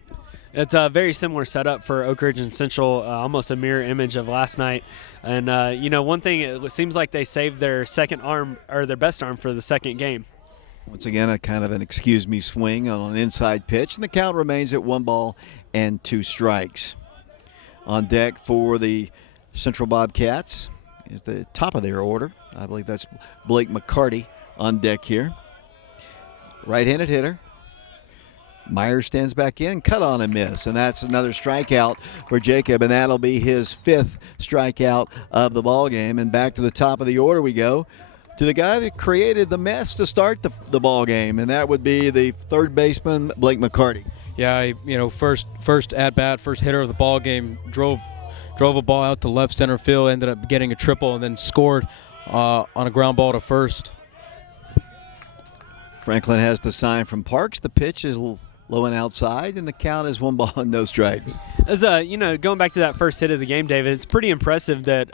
It's a very similar setup for Oak Ridge and Central, almost a mirror image of last night. And, one thing, it seems like they saved their second arm, or their best arm, for the second game. Once again, a kind of an excuse me swing on an inside pitch, and the count remains at 1 ball and 2 strikes. On deck for the Central Bobcats is the top of their order. I believe that's Blake Mccarty on deck here. Right-handed hitter. Myers stands back in, cut on a miss, and that's another strikeout for Jacob, and that'll be his 5th strikeout of the ball game. And back to the top of the order we go, to the guy that created the mess to start the ball game, and that would be the third baseman, Blake Mccarty. Yeah, first at bat, first hitter of the ball game, drove a ball out to left center field, ended up getting a triple, and then scored on a ground ball to first. Franklin has the sign from Parks. The pitch is low and outside, and the count is 1 ball and no strikes. As going back to that first hit of the game, David, it's pretty impressive that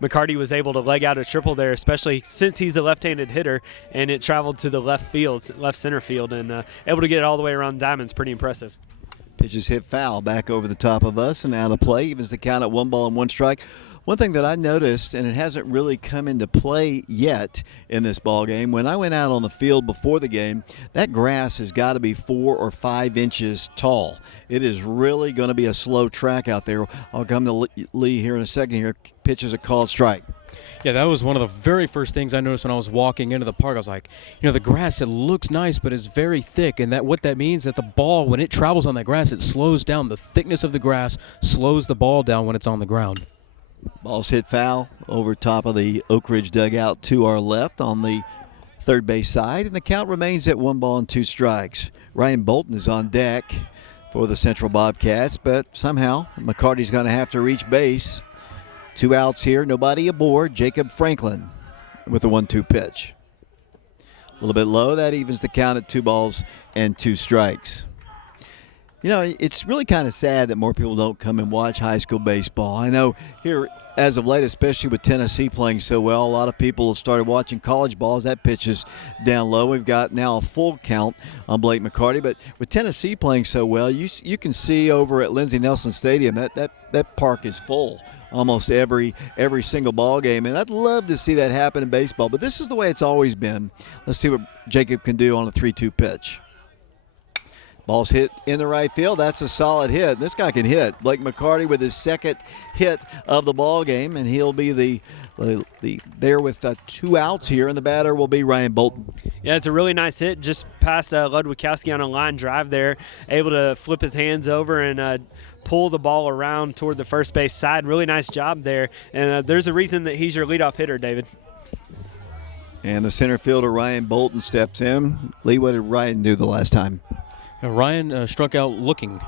Mccarty was able to leg out a triple there, especially since he's a left-handed hitter, and it traveled to the left center field, and able to get it all the way around Diamond's pretty impressive. Pitch is hit foul back over the top of us and out of play. Evens the count at 1 ball and 1 strike. One thing that I noticed, and it hasn't really come into play yet in this ball game, when I went out on the field before the game, that grass has got to be 4 or 5 inches tall. It is really going to be a slow track out there. I'll come to Lee here in a second here. Pitch is a called strike. Yeah, that was one of the very first things I noticed when I was walking into the park. I was like, the grass, it looks nice, but it's very thick. And what that means that the ball, when it travels on that grass, it slows down. The thickness of the grass slows the ball down when it's on the ground. Ball's hit foul over top of the Oak Ridge dugout to our left on the third base side. And the count remains at 1 ball and 2 strikes. Ryan Bolton is on deck for the Central Bobcats, but somehow Mccarty's going to have to reach base. 2 outs here, nobody aboard. Jacob Franklin with the 1-2 pitch. A little bit low. That evens the count at 2 balls and 2 strikes. It's really kind of sad that more people don't come and watch high school baseball. I know here, as of late, especially with Tennessee playing so well, a lot of people have started watching college balls. That pitch is down low. We've got now a full count on Blake Mccarty. But with Tennessee playing so well, you can see over at Lindsey Nelson Stadium that park is full almost every single ball game, and I'd love to see that happen in baseball, but this is the way it's always been. Let's see what Jacob can do on a 3-2 pitch. Ball's hit in the right field. That's a solid hit. This guy can hit. Blake Mccarty with his second hit of the ball game, and he'll be there with 2 outs here, and the batter will be Ryan Bolton. Yeah, it's a really nice hit just past Ludwikowski on a line drive there, able to flip his hands over and pull the ball around toward the first base side. Really nice job there, and there's a reason that he's your leadoff hitter, David. And the center fielder, Ryan Bolton, steps in. Lee, what did Ryan do the last time? Ryan struck out looking.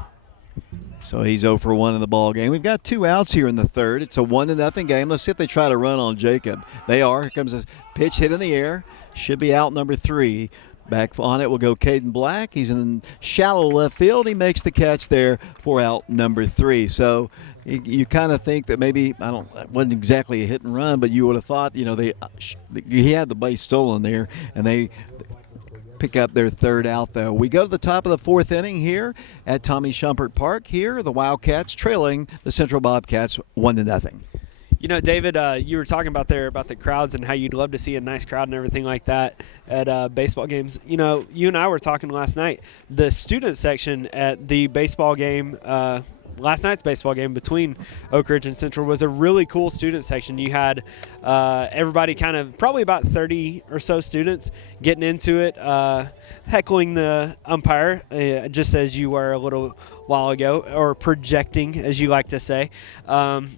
So he's 0 for 1 in the ball game. We've got 2 outs here in the third. It's a 1-0 game. Let's see if they try to run on Jacob. They are. Here comes a pitch hit in the air. Should be out number 3. Back on it will go Caden Black. He's in shallow left field. He makes the catch there for out number 3. So you kind of think that maybe, it wasn't exactly a hit and run, but you would have thought, he had the base stolen there, and they pick up their 3rd out, though. We go to the top of the 4th inning here at Tommy Shumpert Park. Here, the Wildcats trailing the Central Bobcats 1-0. David, you were talking about the crowds and how you'd love to see a nice crowd and everything like that at baseball games. You and I were talking last night. The student section at the baseball game, last night's baseball game between Oak Ridge and Central, was a really cool student section. You had everybody probably about 30 or so students getting into it, heckling the umpire, just as you were a little while ago, or projecting, as you like to say, on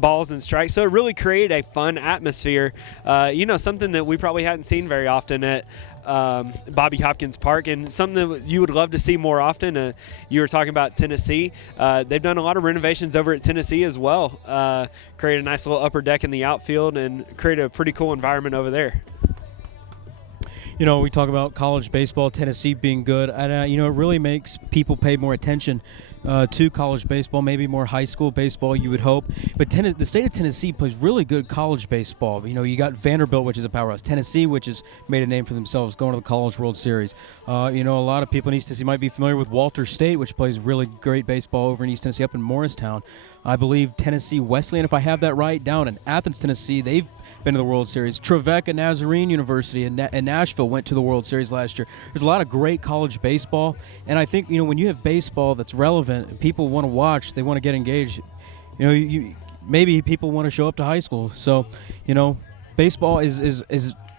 balls and strikes. So it really created a fun atmosphere, something that we probably hadn't seen very often at Bobby Hopkins Park, and something that you would love to see more often. You were talking about Tennessee. They've done a lot of renovations over at Tennessee as well. Created a nice little upper deck in the outfield and created a pretty cool environment over there. We talk about college baseball, Tennessee being good, and it really makes people pay more attention to college baseball, maybe more high school baseball, you would hope. But the state of Tennessee plays really good college baseball. You got Vanderbilt, which is a powerhouse. Tennessee, which has made a name for themselves, going to the College World Series. A lot of people in East Tennessee might be familiar with Walter State, which plays really great baseball over in East Tennessee, up in Morristown. I believe Tennessee Wesleyan, if I have that right, down in Athens, Tennessee, they've been to the World Series. Trevecca Nazarene University in Nashville went to the World Series last year. There's a lot of great college baseball, and I think when you have baseball that's relevant, people want to watch, they want to get engaged. Maybe people want to show up to high school. So, baseball is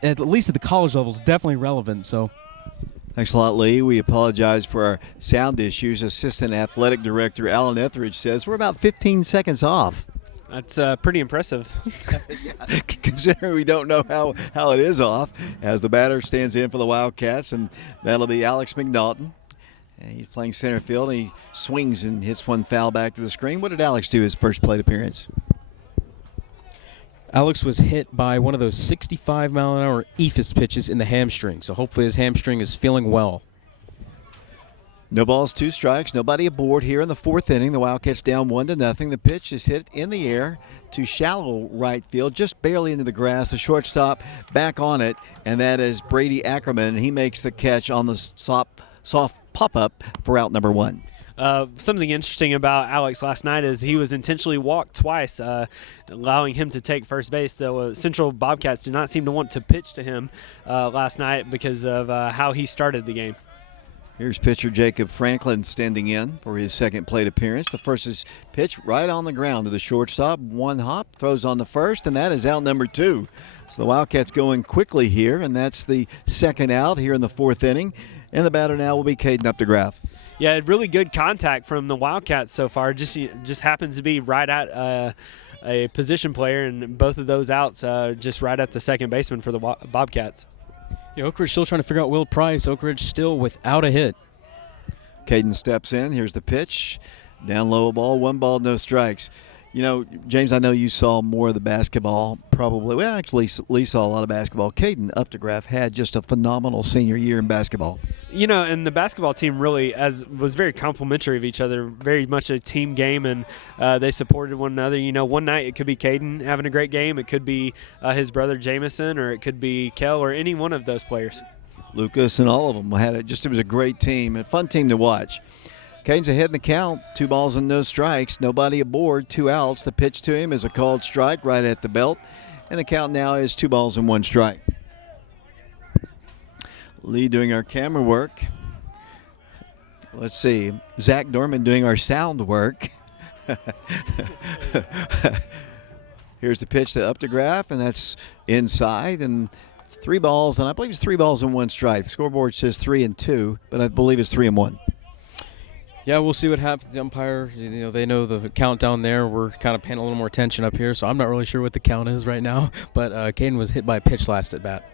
at least at the college level is definitely relevant. So. Thanks a lot, Lee. We apologize for our sound issues. Assistant Athletic Director Alan Etheridge says we're about 15 seconds off. That's pretty impressive. Yeah, considering we don't know how it is off, as the batter stands in for the Wildcats, and that'll be Alex Mcnaughton. And he's playing center field, and he swings and hits one foul back to the screen. What did Alex do his first plate appearance? Alex was hit by one of those 65-mile-an-hour ephus pitches in the hamstring, so hopefully his hamstring is feeling well. No balls, 2 strikes, nobody aboard here in the 4th inning. The Wildcats down 1-0. The pitch is hit in the air to shallow right field, just barely into the grass. The shortstop back on it, and that is Brady Ackerman, and he makes the catch on the soft pop-up for out number 1. Something interesting about Alex last night is he was intentionally walked twice, allowing him to take first base. The Central Bobcats did not seem to want to pitch to him last night because of how he started the game. Here's pitcher Jacob Franklin standing in for his second plate appearance. The first is pitched right on the ground to the shortstop. 1 hop, throws on the first, and that is out number 2. So the Wildcats going quickly here, and that's the second out here in the 4th inning. And the batter now will be Caden Updegraff. Yeah, really good contact from the Wildcats so far. Just happens to be right at a position player, and both of those outs just right at the second baseman for the Bobcats. Yeah, Oak Ridge still trying to figure out Will Price. Oak Ridge still without a hit. Caden steps in. Here's the pitch. Down low ball, 1 ball, no strikes. You know, James, I know you saw more of the basketball probably. Well, actually, Lee saw a lot of basketball. Caden Updegraff had just a phenomenal senior year in basketball. You know, and the basketball team really was very complimentary of each other, very much a team game, and they supported one another. You know, one night it could be Caden having a great game. It could be his brother Jamison, or it could be Kel, or any one of those players. Lucas and all of them had it. It was a great team, a fun team to watch. Caden's ahead in the count, 2 balls and no strikes, nobody aboard, 2 outs. The pitch to him is a called strike right at the belt, and the count now is 2 balls and 1 strike. Lee doing our camera work. Let's see, Zach Dorman doing our sound work. Here's the pitch to Updegraff, and that's inside, and 3 balls, and I believe it's 3 balls and 1 strike. The scoreboard says 3-2, but I believe it's 3-1. Yeah, we'll see what happens. The umpire, they know the countdown there. We're kind of paying a little more attention up here, so I'm not really sure what the count is right now. But Caden was hit by a pitch last at bat.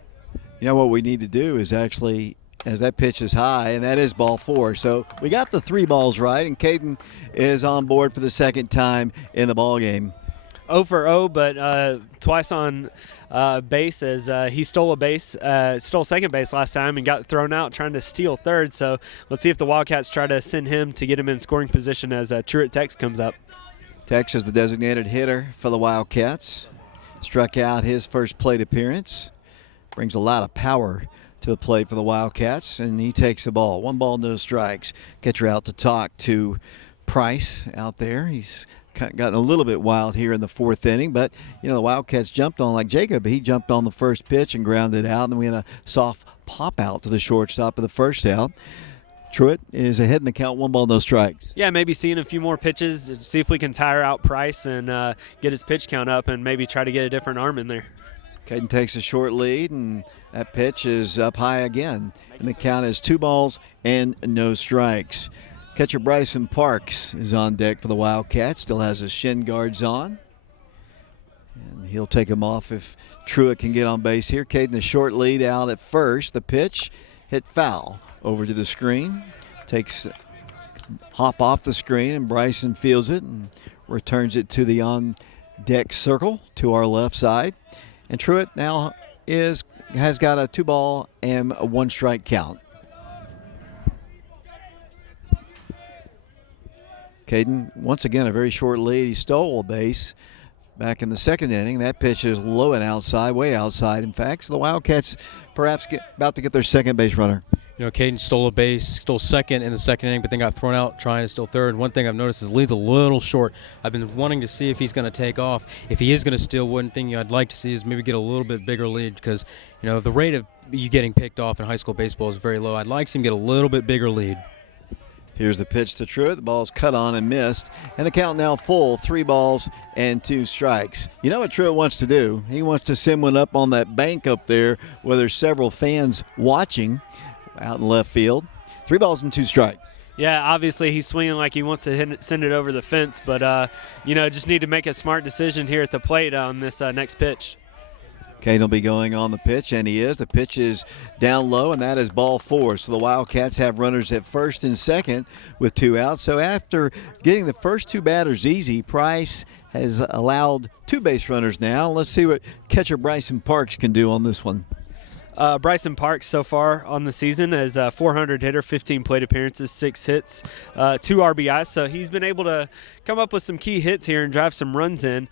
You know what we need to do is actually, as that pitch is high, and that is ball 4. So we got the 3 balls right, and Caden is on board for the second time in the ball game. 0 for 0, but twice on base as he stole second base last time and got thrown out trying to steal third. So let's see if the Wildcats try to send him to get him in scoring position as Truett Tex comes up. Tex is the designated hitter for the Wildcats. Struck out his first plate appearance. Brings a lot of power to the plate for the Wildcats, and he takes the ball. 1 ball, no strikes. Catcher out to talk to Price out there. He's gotten a little bit wild here in the 4th inning, but the Wildcats jumped on like Jacob. He jumped on the first pitch and grounded out, and then we had a soft pop out to the shortstop of the first out. Truett is ahead in the count, 1 ball, no strikes. Yeah, maybe seeing a few more pitches, see if we can tire out Price and get his pitch count up and maybe try to get a different arm in there. Caden takes a short lead, and that pitch is up high again, and the count is 2 balls and no strikes. Catcher Bryson Parks is on deck for the Wildcats. Still has his shin guards on. And he'll take them off if Truett can get on base here. Caden, a short lead out at first. The pitch hit foul over to the screen. Takes hop off the screen, and Bryson feels it and returns it to the on-deck circle to our left side. And Truett now has got a 2 ball and a 1 strike count. Caden, once again, a very short lead. He stole a base back in the 2nd inning. That pitch is low and outside, way outside, in fact. So the Wildcats perhaps about to get their second base runner. Caden stole second in the 2nd inning, but then got thrown out trying to steal third. One thing I've noticed is lead's a little short. I've been wanting to see if he's going to take off. If he is going to steal, one thing I'd like to see is maybe get a little bit bigger lead because, the rate of you getting picked off in high school baseball is very low. I'd like to see him get a little bit bigger lead. Here's the pitch to Truett. The ball's cut on and missed. And the count now full, 3 balls and 2 strikes. You know what Truett wants to do? He wants to send one up on that bank up there where there's several fans watching out in left field. 3 balls and 2 strikes. Yeah, obviously he's swinging like he wants to send it over the fence, but, just need to make a smart decision here at the plate on this next pitch. Caden will be going on the pitch, and he is. The pitch is down low, and that is ball 4. So the Wildcats have runners at first and second with 2 outs. So after getting the first 2 batters easy, Price has allowed 2 base runners now. Let's see what catcher Bryson Parks can do on this one. Bryson Parks so far on the season is a 400 hitter, 15 plate appearances, 6 hits, 2 RBIs. So he's been able to come up with some key hits here and drive some runs in.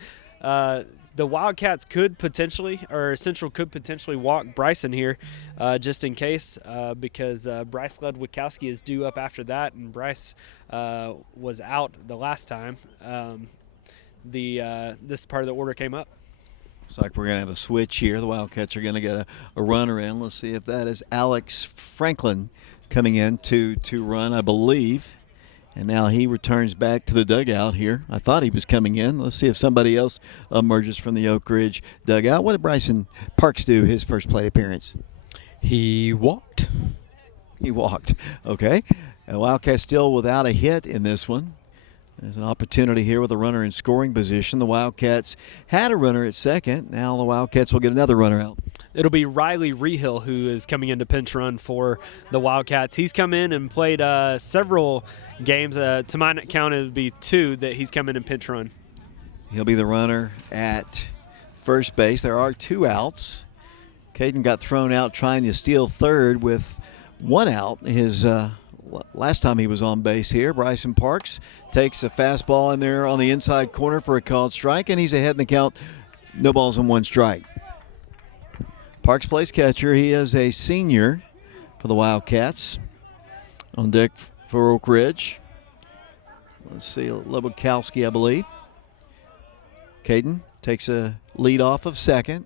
The Wildcats could potentially, or Central could potentially walk Bryson here just in case because Bryce Ludwikowski is due up after that, and Bryce was out the last time this part of the order came up. Looks like we're going to have a switch here. The Wildcats are going to get a runner in. Let's see if that is Alex Franklin coming in to run, I believe. And now he returns back to the dugout here. I thought he was coming in. Let's see if somebody else emerges from the Oak Ridge dugout. What did Bryson Parks do his first plate appearance? He walked. He walked. Okay. And Wildcats still without a hit in this one. There's an opportunity here with a runner in scoring position. The Wildcats had a runner at second. Now the Wildcats will get another runner out. It'll be Riley Rehill who is coming in to pinch run for the Wildcats. He's come in and played several games. To my count, it would be 2 that he's come in and pinch run. He'll be the runner at first base. There are 2 outs. Caden got thrown out trying to steal third with 1 out. His last time he was on base here. Bryson Parks takes a fastball in there on the inside corner for a called strike, and he's ahead in the count. No balls and 1 strike. Parks plays catcher. He is a senior for the Wildcats. On deck for Oak Ridge. Let's see, Lebowkowski, I believe. Caden takes a lead off of second.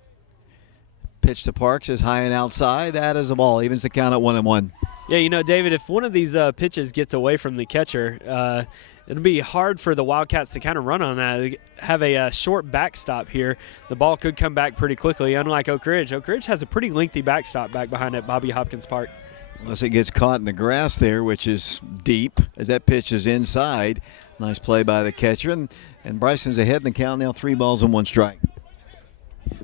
Pitch to Parks is high and outside. That is a ball. Evens the count at 1-1. Yeah, you know, David, if one of these pitches gets away from the catcher, it'll be hard for the Wildcats to kind of run on that. They have a short backstop here. The ball could come back pretty quickly, unlike Oak Ridge. Oak Ridge has a pretty lengthy backstop back behind at Bobby Hopkins Park. Unless it gets caught in the grass there, which is deep, as that pitch is inside. Nice play by the catcher, and Bryson's ahead in the count now, 3 balls and 1 strike.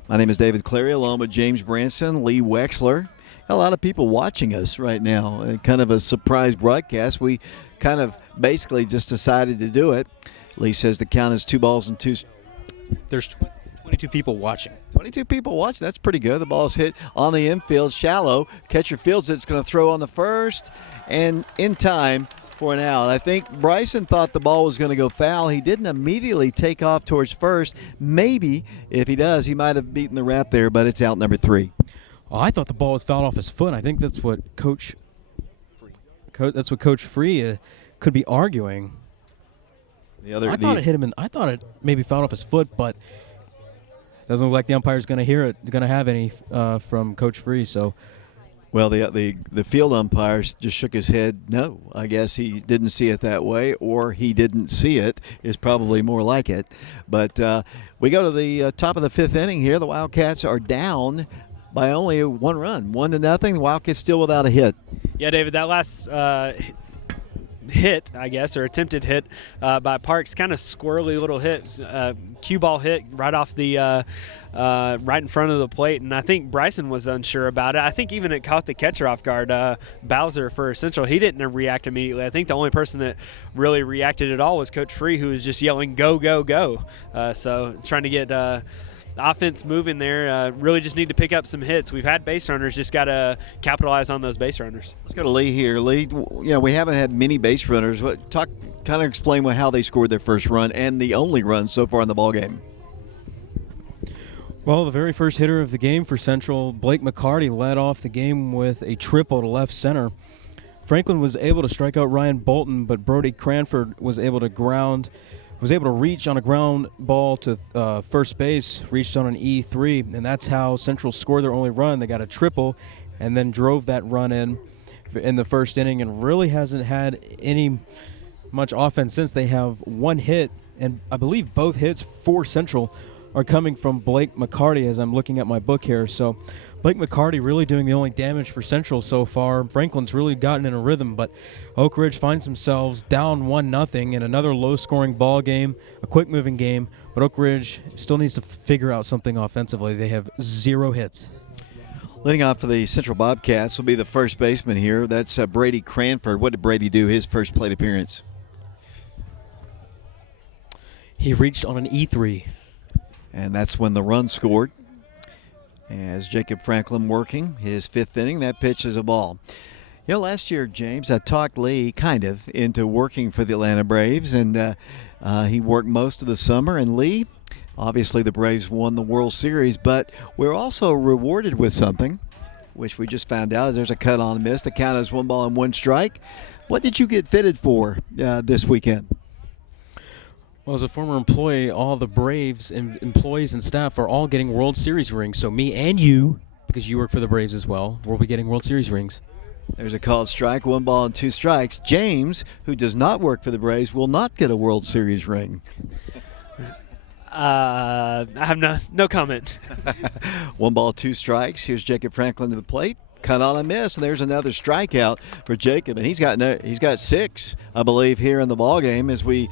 My name is David Clary, along with James Branson, Lee Wexler. A lot of people watching us right now. Kind of a surprise broadcast. We kind of basically just decided to do it. Lee says the count is 2 balls and 2. There's 22 people watching. 22 people watching. That's pretty good. The ball is hit on the infield, shallow. Catcher fields it. It's going to throw on the first, and in time for an out. I think Bryson thought the ball was going to go foul. He didn't immediately take off towards first. Maybe if he does, he might have beaten the wrap there, but it's out number 3. Well, I thought the ball was fouled off his foot. I think that's what Coach Free could be arguing. I thought it hit him. I thought it maybe fouled off his foot, but it doesn't look like the umpire's going to hear it. Going to have any from Coach Free. So, well, the field umpire just shook his head. No, I guess he didn't see it that way, or he didn't see it is probably more like it. But we go to the top of the 5th inning here. The Wildcats are down by only 1 run, 1-0. The Wildcats still without a hit. Yeah, David, that last hit, I guess, or attempted hit by Parks, kind of squirrely little hit, cue ball hit right off the right in front of the plate, and I think Bryson was unsure about it. I think even it caught the catcher off guard. Bowser for Central, he didn't react immediately. I think the only person that really reacted at all was Coach Free, who was just yelling, "Go, go, go!" So trying to get the offense moving there. Really just need to pick up some hits. We've had base runners, just got to capitalize on those base runners. Let's go to Lee here. Lee, we haven't had many base runners. Kind of explain how they scored their first run and the only run so far in the ballgame. Well, the very first hitter of the game for Central, Blake Mccarty, led off the game with a triple to left center. Franklin was able to strike out Ryan Bolton, but Brody Cranford was able to reach on a ground ball to first base, reached on an E3, and that's how Central scored their only run. They got a triple and then drove that run in the first inning, and really hasn't had any much offense since. They have 1 hit, and I believe both hits for Central are coming from Blake Mccarty as I'm looking at my book here. So Blake Mccarty really doing the only damage for Central so far. Franklin's really gotten in a rhythm, but Oak Ridge finds themselves down 1-0 in another low-scoring ball game, a quick-moving game, but Oak Ridge still needs to figure out something offensively. They have 0 hits. Leading off for the Central Bobcats will be the first baseman here. That's Brady Cranford. What did Brady do his first plate appearance? He reached on an E3. And that's when the run scored. As Jacob Franklin working his 5th inning, that pitch is a ball. You know, last year, James, I talked Lee kind of into working for the Atlanta Braves, and he worked most of the summer. And Lee, obviously the Braves won the World Series, but we're also rewarded with something, which we just found out. There's a cut on and miss. The count is 1 ball and 1 strike. What did you get fitted for this weekend? Well, as a former employee, all the Braves employees and staff are all getting World Series rings. So me and you, because you work for the Braves as well, we'll be getting World Series rings. There's a called strike, 1 ball and 2 strikes. James, who does not work for the Braves, will not get a World Series ring. I have no comment. 1 ball, 2 strikes. Here's Jacob Franklin to the plate. Cut on a miss, and there's another strikeout for Jacob, and he's got 6, I believe, here in the ball game as we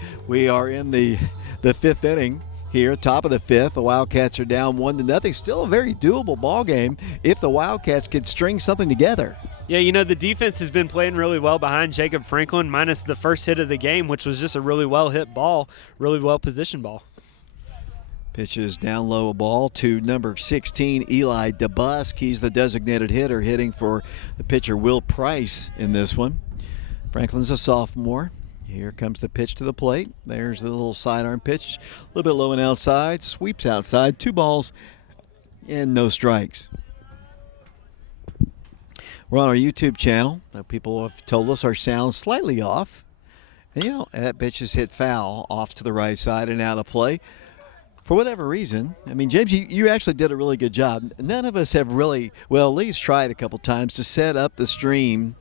are in the 5th inning. Here, top of the 5th, the Wildcats are down 1-0. Still a very doable ball game if the Wildcats could string something together. Yeah, you know, the defense has been playing really well behind Jacob Franklin, minus the first hit of the game, which was just a really well-hit ball, really well-positioned ball. Pitches down low, a ball to number 16, Eli DeBusk. He's the designated hitter, hitting for the pitcher Will Price in this one. Franklin's a sophomore. Here comes the pitch to the plate. There's the little sidearm pitch. A little bit low and outside. Sweeps outside. 2 balls and no strikes. We're on our YouTube channel. People have told us our sound's slightly off. And, you know, that pitch is hit foul off to the right side and out of play. For whatever reason, I mean, James, you actually did a really good job. None of us have really, well, Lee's tried a couple times to set up the stream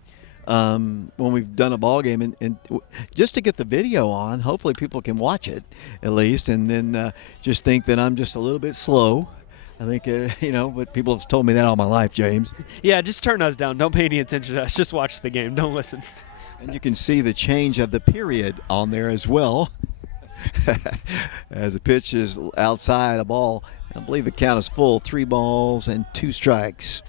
when we've done a ball game, and just to get the video on. Hopefully people can watch it at least, and then just think that I'm just a little bit slow. I think, you know, but people have told me that all my life, James. Yeah, just turn us down. Don't pay any attention to us. Just watch the game. Don't listen. And you can see the change of the period on there as well. As the pitch is outside a ball, I believe the count is full. 3 balls and 2 strikes.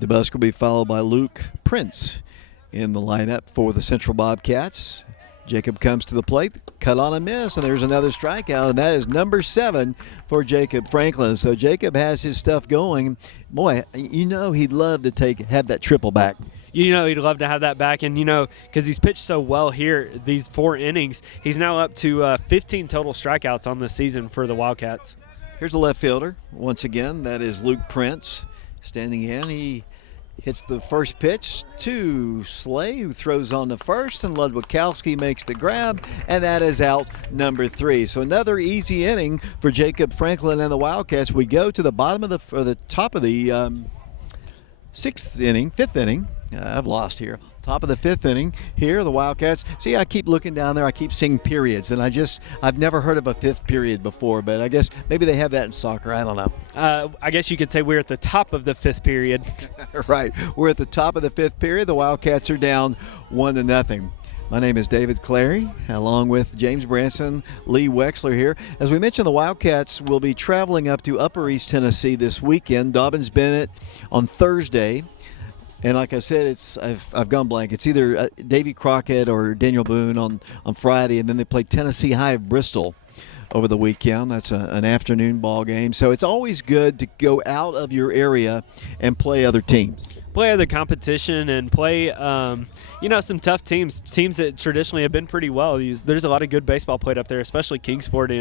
DeBusk will be followed by Luke Prince in the lineup for the Central Bobcats. Jacob comes to the plate, cut on a miss, and there's another strikeout, and that is number 7 for Jacob Franklin. So Jacob has his stuff going. Boy, you know he'd love to have that triple back. You know he'd love to have that back, and, you know, because he's pitched so well here, these 4 innings, he's now up to 15 total strikeouts on the season for the Wildcats. Here's the left fielder. Once again, that is Luke Prince standing in. He hits the first pitch to Slay, who throws on the first, and Ludwikowski makes the grab, and that is out number 3. So another easy inning for Jacob Franklin and the Wildcats. We go to the top of the 5th inning. I've lost here. Top of the 5th inning here, the Wildcats. See, I keep looking down there. I keep seeing periods, and I've never heard of a 5th period before, but I guess maybe they have that in soccer. I don't know. I guess you could say we're at the top of the 5th period. Right. We're at the top of the 5th period. The Wildcats are down 1-0. My name is David Clary, along with James Branson, Lee Wexler here. As we mentioned, the Wildcats will be traveling up to Upper East Tennessee this weekend. Dobbins-Bennett on Thursday. And like I said, I've gone blank. It's either Davy Crockett or Daniel Boone on Friday, and then they play Tennessee High of Bristol over the weekend. That's an afternoon ball game. So it's always good to go out of your area and play other teams. Play other competition and play, some tough teams that traditionally have been pretty well. There's a lot of good baseball played up there, especially Kingsport,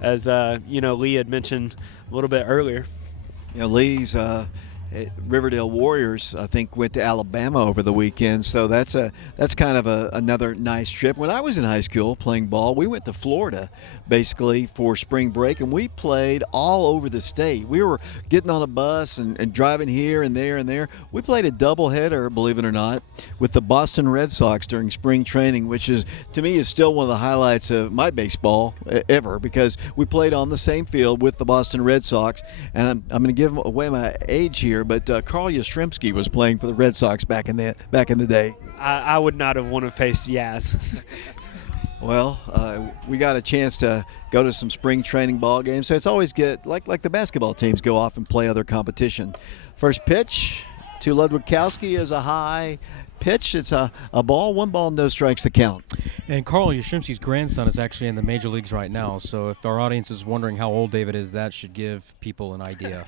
as Lee had mentioned a little bit earlier. You know, Lee's Riverdale Warriors, I think, went to Alabama over the weekend, so that's kind of another nice trip. When I was in high school playing ball, we went to Florida basically for spring break, and we played all over the state. We were getting on a bus and driving here and there and there. We played a doubleheader, believe it or not, with the Boston Red Sox during spring training, which is, to me, is still one of the highlights of my baseball ever, because we played on the same field with the Boston Red Sox. And I'm going to give away my age here, but Carl Yastrzemski was playing for the Red Sox back in the day. I would not have wanted to face Yaz. Well, we got a chance to go to some spring training ball games, so it's always good, like the basketball teams go off and play other competition. First pitch to Ludwikowski is a high pitch. It's a ball, 1 ball, no strikes to count. And Carl Yastrzemski's grandson is actually in the major leagues right now. So if our audience is wondering how old David is, that should give people an idea.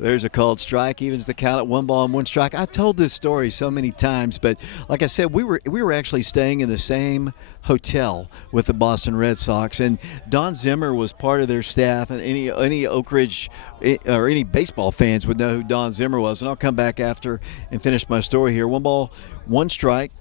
There's a called strike, evens the count at 1 ball and 1 strike. I've told this story so many times, but like I said, we were actually staying in the same hotel with the Boston Red Sox, and Don Zimmer was part of their staff, and any Oak Ridge or any baseball fans would know who Don Zimmer was. And I'll come back after and finish my story here. 1 ball, 1 strike.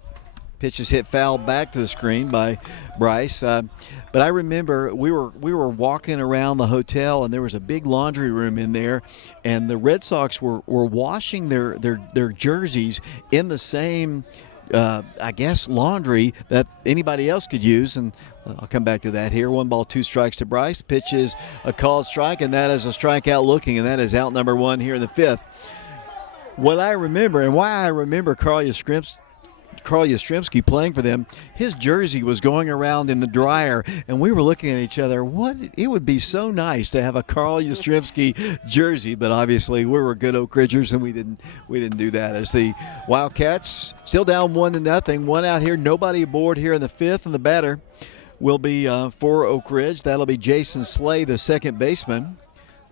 Pitch is hit foul back to the screen by Bryce. But I remember we were walking around the hotel, and there was a big laundry room in there, and the Red Sox were washing their jerseys in the same I guess laundry that anybody else could use. And I'll come back to that here. 1 ball, 2 strikes to Bryce. Pitch is a called strike, and that is a strikeout looking, and that is out number 1 here in the 5th. What I remember, and why I remember Carl Yastrzemski playing for them, his jersey was going around in the dryer, and we were looking at each other. It would be so nice to have a Carl Yastrzemski jersey, but obviously we were good Oak Ridgers, and we didn't do that. As the Wildcats still down 1-0, 1 out here, nobody aboard here in the 5th, and the batter will be for Oak Ridge. That'll be Jason Slay, the second baseman.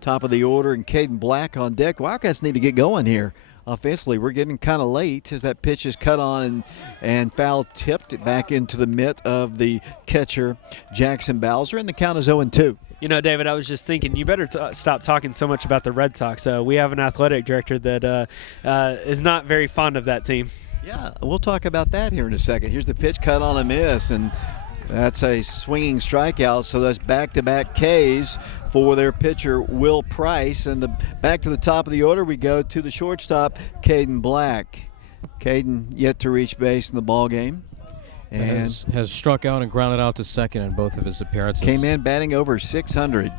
Top of the order, and Caden Black on deck. Wildcats need to get going here. Offensively, we're getting kind of late as that pitch is cut on and foul tipped back into the mitt of the catcher, Jackson Bowser, and the count is 0-2. You know, David, I was just thinking you better stop talking so much about the Red Sox. We have an athletic director that is not very fond of that team. Yeah, we'll talk about that here in a second. Here's the pitch, cut on a miss, and that's a swinging strikeout, so that's back-to-back Ks for their pitcher, Will Price. And back to the top of the order we go to the shortstop, Caden Black. Caden yet to reach base in the ball game. And has struck out and grounded out to second in both of his appearances. Came in batting over 600.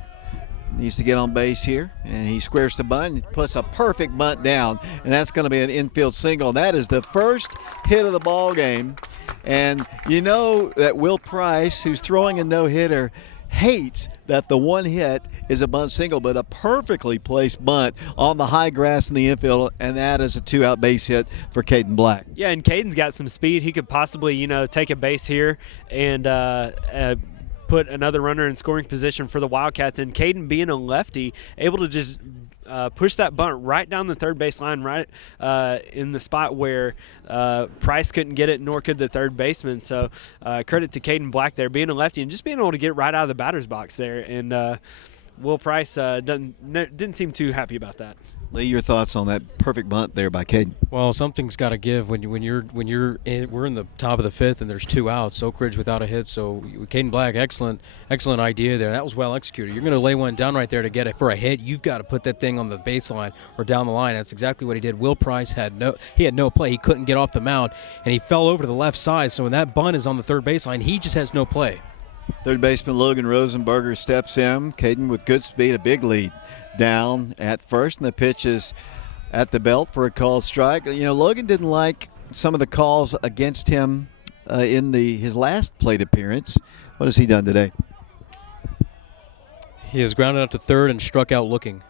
Needs to get on base here, and he squares the bunt and puts a perfect bunt down, and that's going to be an infield single. That is the first hit of the ball game. And you know that Will Price, who's throwing a no-hitter, hates that the one hit is a bunt single, but a perfectly placed bunt on the high grass in the infield, and that is a 2-out base hit for Caden Black. Yeah, and Caden's got some speed. He could possibly, take a base here and put another runner in scoring position for the Wildcats. And Caden, being a lefty, able to just push that bunt right down the third base line, right in the spot where Price couldn't get it, nor could the third baseman. So credit to Caden Black there, being a lefty and just being able to get right out of the batter's box there. And Will Price didn't seem too happy about that. Lee, your thoughts on that perfect bunt there by Caden? Well, something's got to give we're in the top of the 5th and there's 2 outs. Oak Ridge without a hit, so Caden Black, excellent idea there. That was well executed. You're going to lay one down right there to get it for a hit. You've got to put that thing on the baseline or down the line. That's exactly what he did. Will Price had no play. He couldn't get off the mound, and he fell over to the left side. So when that bunt is on the third baseline, he just has no play. Third baseman Logan Rosenberger steps in. Caden with good speed, a big lead down at first, and the pitch is at the belt for a called strike. Logan didn't like some of the calls against him in his last plate appearance. What has he done today? He has grounded out to third and struck out looking.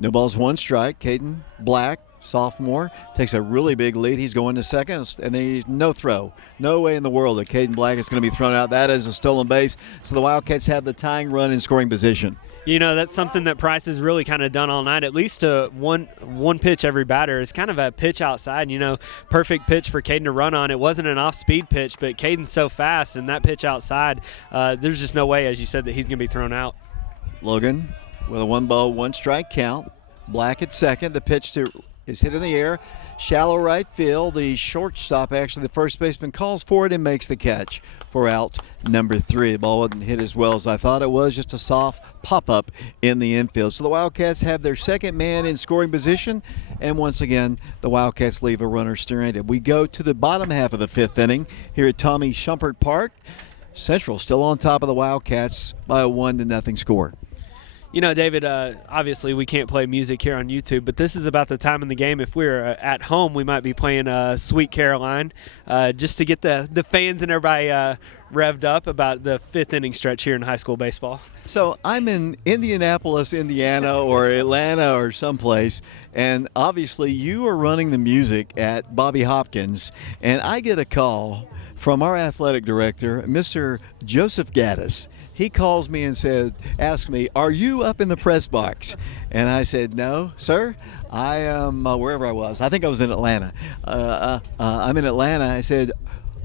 No balls, 1 strike. Caden Black, sophomore, takes a really big lead. He's going to second, and there's no throw. No way in the world that Caden Black is going to be thrown out. That is a stolen base, so the Wildcats have the tying run in scoring position. That's something that Price has really kind of done all night. At least one pitch every batter is kind of a pitch outside. Perfect pitch for Caden to run on. It wasn't an off-speed pitch, but Caden's so fast, and that pitch outside, there's just no way, as you said, that he's going to be thrown out. Logan with a 1 ball, 1 strike count. Black at second. The pitch is hit in the air. Shallow right field. The shortstop, actually the first baseman, calls for it and makes the catch for out number 3. The ball wasn't hit as well as I thought it was. Just a soft pop-up in the infield. So the Wildcats have their second man in scoring position. And once again, the Wildcats leave a runner stranded. We go to the bottom half of the 5th inning here at Tommy Shumpert Park. Central still on top of the Wildcats by a 1-0 score. David, obviously we can't play music here on YouTube, but this is about the time in the game. If we were at home, we might be playing Sweet Caroline just to get the fans and everybody revved up about the fifth inning stretch here in high school baseball. So I'm in Indianapolis, Indiana, or Atlanta, or someplace, and obviously you are running the music at Bobby Hopkins, and I get a call from our athletic director, Mr. Joseph Gaddis. He calls me and asks me, "Are you up in the press box?" And I said, "No, sir. I am wherever I was. I think I was in Atlanta. I'm in Atlanta." I said,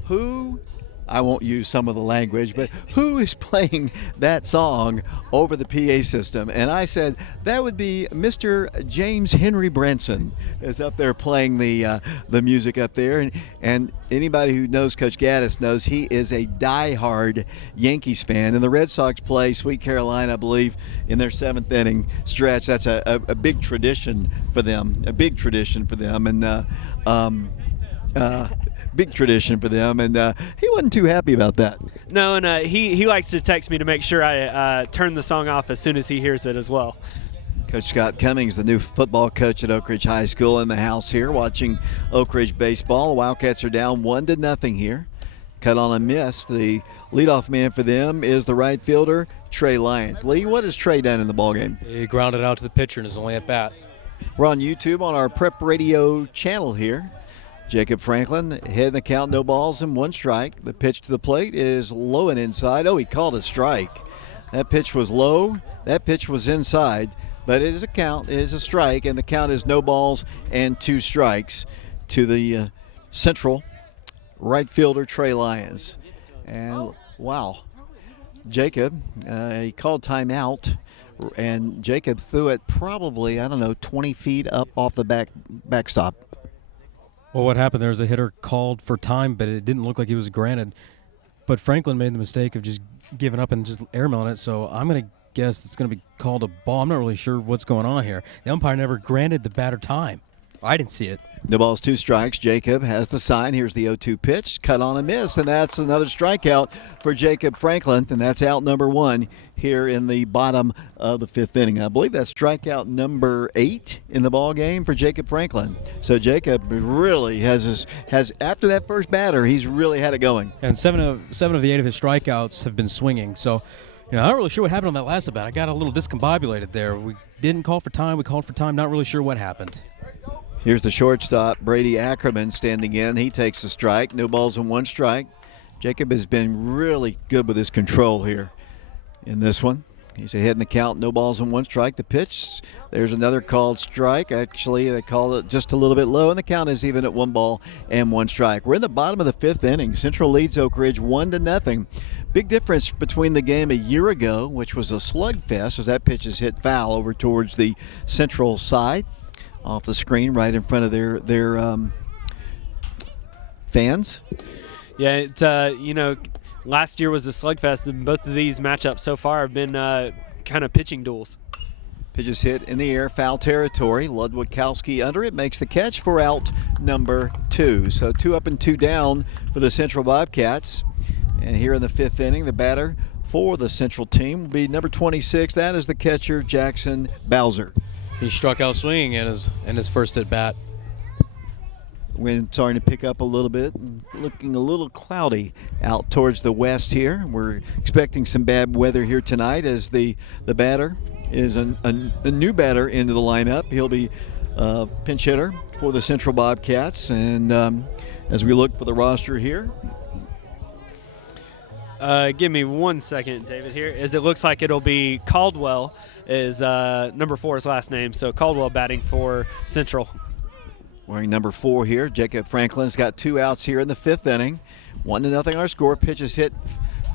"Who?" I won't use some of the language, but who is playing that song over the PA system? And I said, that would be Mr. James Henry Branson is up there playing the music up there. And anybody who knows Coach Gaddis knows he is a diehard Yankees fan. And the Red Sox play Sweet Carolina, I believe, in their seventh inning stretch. That's a big tradition for them, And big tradition for them, and he wasn't too happy about that. No, and he likes to text me to make sure I turn the song off as soon as he hears it as well. Coach Scott Cummings, the new football coach at Oak Ridge High School, in the house here watching Oak Ridge baseball. The Wildcats are down 1-0 here. Cut on a miss. The leadoff man for them is the right fielder, Trey Lyons. Lee, what has Trey done in the ballgame? He grounded out to the pitcher and is only at bat. We're on YouTube on our Prep Radio channel here. Jacob Franklin, head in the count, no balls and one strike. The pitch to the plate is low and inside. Oh, he called a strike. That pitch was low. That pitch was inside. But it is a count, it is a strike, and the count is no balls and 2 strikes to the central right fielder, Trey Lyons. And, wow, Jacob, he called timeout, and Jacob threw it probably, 20 feet up off the backstop. Well, what happened there is the hitter called for time, but it didn't look like he was granted. But Franklin made the mistake of just giving up and just airmailing it, so I'm going to guess it's going to be called a ball. I'm not really sure what's going on here. The umpire never granted the batter time. I didn't see it. No balls, 2 strikes. Jacob has the sign. Here's the 0-2 pitch. Cut on a miss, and that's another strikeout for Jacob Franklin, and that's out number 1 here in the bottom of the 5th inning. I believe that's strikeout number 8 in the ball game for Jacob Franklin. So Jacob really has after that first batter, he's really had it going. And seven of the 8 of his strikeouts have been swinging. So, I'm not really sure what happened on that last at bat. I got a little discombobulated there. We didn't call for time. We called for time. Not really sure what happened. Here's the shortstop, Brady Ackerman, standing in. He takes the strike. No balls and 1 strike. Jacob has been really good with his control here in this one. He's ahead in the count. No balls and 1 strike. The pitch, there's another called strike. Actually, they called it just a little bit low, and the count is even at 1 ball and 1 strike. We're in the bottom of the 5th inning. Central leads Oak Ridge 1-0. Big difference between the game a year ago, which was a slugfest, as that pitch is hit foul over towards the Central side. Off the screen right in front of their fans. Yeah, it's last year was a slugfest, and both of these matchups so far have been kind of pitching duels. Pitch is hit in the air, foul territory. Ludwikowski under it makes the catch for out number 2. So 2 up and 2 down for the Central Bobcats. And here in the 5th inning, the batter for the Central team will be number 26. That is the catcher, Jackson Bowser. He struck out swinging in his first at bat. Wind starting to pick up a little bit, looking a little cloudy out towards the west here. We're expecting some bad weather here tonight as the batter is a new batter into the lineup. He'll be pinch hitter for the Central Bobcats. And as we look for the roster here. Give me 1 second, David, here, as it looks like it'll be Caldwell is number 4's last name, so Caldwell batting for Central. Wearing number 4 here, Jacob Franklin's got 2 outs here in the 5th inning. 1-0 our score. Pitch is hit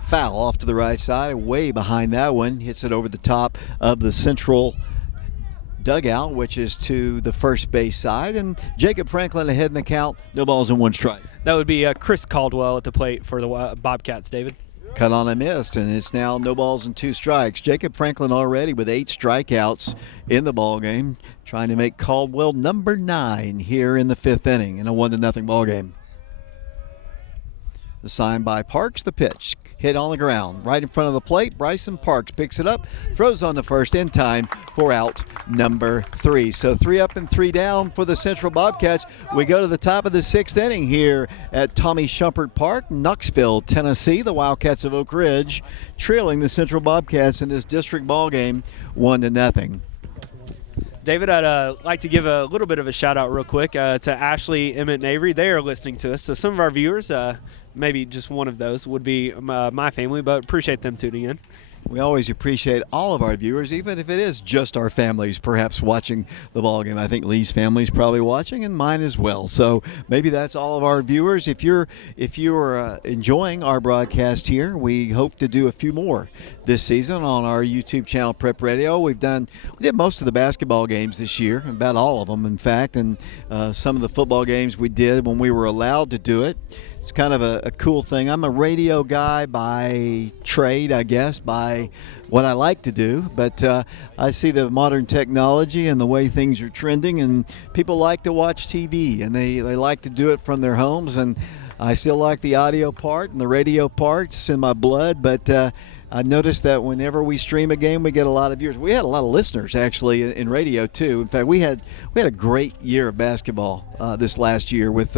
foul off to the right side, way behind that one. Hits it over the top of the Central dugout, which is to the first base side, and Jacob Franklin ahead in the count. No balls and 1 strike. That would be Chris Caldwell at the plate for the Bobcats, David. Cut on a miss, and it's now no balls and 2 strikes. Jacob Franklin already with 8 strikeouts in the ball game, trying to make Caldwell number 9 here in the 5th inning in a 1-0 ball game. The sign by Parks, the pitch. Hit on the ground. Right in front of the plate, Bryson Parks picks it up, throws on the first in time for out number 3. So 3 up and 3 down for the Central Bobcats. We go to the top of the 6th inning here at Tommy Shumpert Park, Knoxville, Tennessee. The Wildcats of Oak Ridge trailing the Central Bobcats in this district ball game 1-0. David, I'd like to give a little bit of a shout out real quick to Ashley, Emmett, and Avery. They are listening to us. So some of our viewers, maybe just one of those would be my family, but appreciate them tuning in. We always appreciate all of our viewers, even if it is just our families perhaps watching the ball game. I think Lee's family is probably watching, and mine as well. So maybe that's all of our viewers. If you're enjoying our broadcast here, we hope to do a few more this season on our YouTube channel, Prep Radio. We did most of the basketball games this year, about all of them, in fact, and some of the football games we did when we were allowed to do it. It's kind of a cool thing. I'm a radio guy by trade, I guess, by what I like to do. But I see the modern technology and the way things are trending, and people like to watch TV, and they like to do it from their homes. And I still like the audio part and the radio parts in my blood, but I noticed that whenever we stream a game, we get a lot of viewers. We had a lot of listeners, actually, in radio, too. In fact, we had a great year of basketball this last year with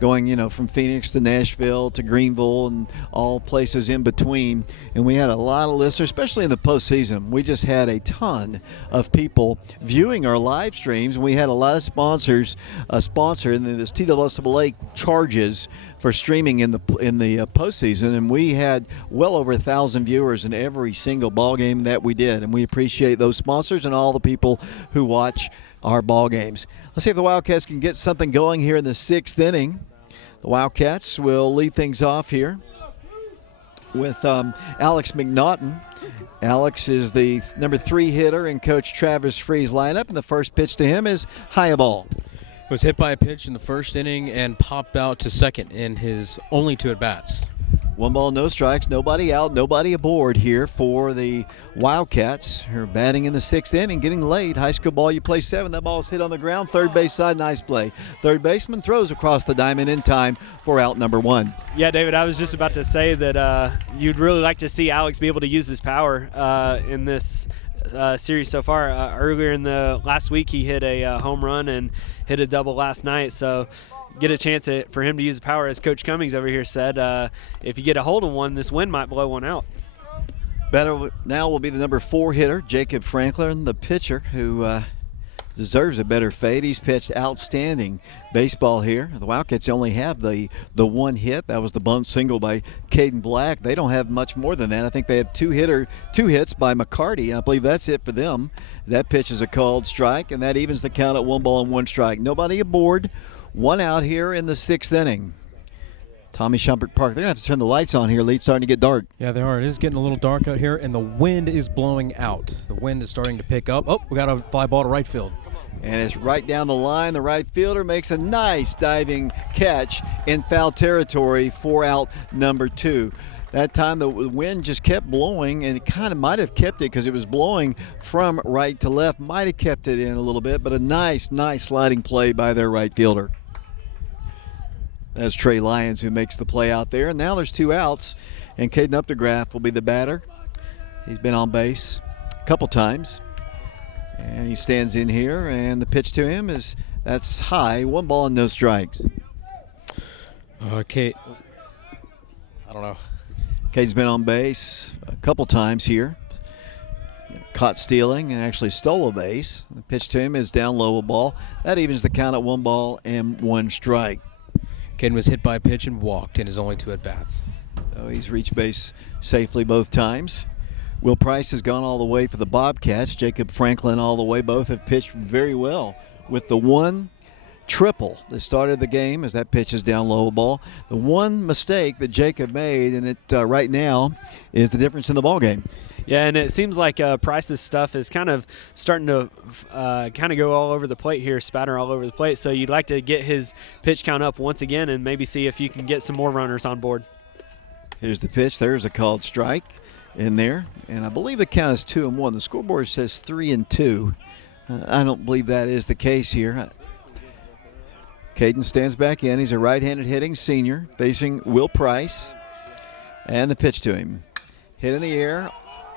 going, from Phoenix to Nashville to Greenville and all places in between. And we had a lot of listeners, especially in the postseason. We just had a ton of people viewing our live streams. And we had a lot of sponsors sponsor, and this TWSAA charges for streaming in the postseason. And we had well over 1,000 viewers in every single ball game that we did. And we appreciate those sponsors and all the people who watch our ball games. Let's see if the Wildcats can get something going here in the 6th inning. The Wildcats will lead things off here with Alex Mcnaughton. Alex is the number 3 hitter in Coach Travis Free's lineup, and the first pitch to him is high ball. Was hit by a pitch in the first inning and popped out to second in his only 2 at-bats. 1 ball, no strikes, nobody out, nobody aboard here for the Wildcats. Who are batting in the 6th inning, getting late. High school ball, you play 7. That ball is hit on the ground. Third base side, nice play. Third baseman throws across the diamond in time for out number 1. Yeah, David, I was just about to say that you'd really like to see Alex be able to use his power in this series so far. Earlier in the last week, he hit a home run and hit a double last night. So get a chance for him to use the power, as Coach Cummings over here said. If you get a hold of one, this wind might blow one out. Better now will be the number 4 hitter, Jacob Franklin, the pitcher, who deserves a better fate. He's pitched outstanding baseball here. The Wildcats only have the 1 hit. That was the bunt single by Caden Black. They don't have much more than that. I think they have 2 hits by Mccarty. I believe that's it for them. That pitch is a called strike, and that evens the count at 1 ball and 1 strike. Nobody aboard. 1 out here in the 6th inning. Tommy Shumpert Park. They're going to have to turn the lights on here. It's starting to get dark. Yeah, they are. It is getting a little dark out here, and the wind is blowing out. The wind is starting to pick up. Oh, we got a fly ball to right field. And it's right down the line. The right fielder makes a nice diving catch in foul territory for out number 2. That time the wind just kept blowing, and it kind of might have kept it because it was blowing from right to left. Might have kept it in a little bit, but a nice sliding play by their right fielder. That's Trey Lyons who makes the play out there. And now there's 2 outs, and Caden Updegraff will be the batter. He's been on base a couple times. And he stands in here, and the pitch to him that's high, 1 ball and no strikes. Okay. I don't know. Cade's been on base a couple times here. Caught stealing and actually stole a base. The pitch to him is down low, a ball. That evens the count at 1 ball and 1 strike. Caden was hit by a pitch and walked in his only 2 at-bats. So he's reached base safely both times. Will Price has gone all the way for the Bobcats. Jacob Franklin all the way. Both have pitched very well with the 1 triple that started the game as that pitch is down low, a ball. The 1 mistake that Jacob made, and it right now is the difference in the ball game. Yeah, and it seems like Price's stuff is kind of starting to kind of go all over the plate here, spatter all over the plate. So you'd like to get his pitch count up once again and maybe see if you can get some more runners on board. Here's the pitch. There's a called strike in there, and I believe the count is 2-1. The scoreboard says 3-2. I don't believe that is the case here. Caden stands back in. He's a right-handed hitting senior facing Will Price. And the pitch to him. Hit in the air,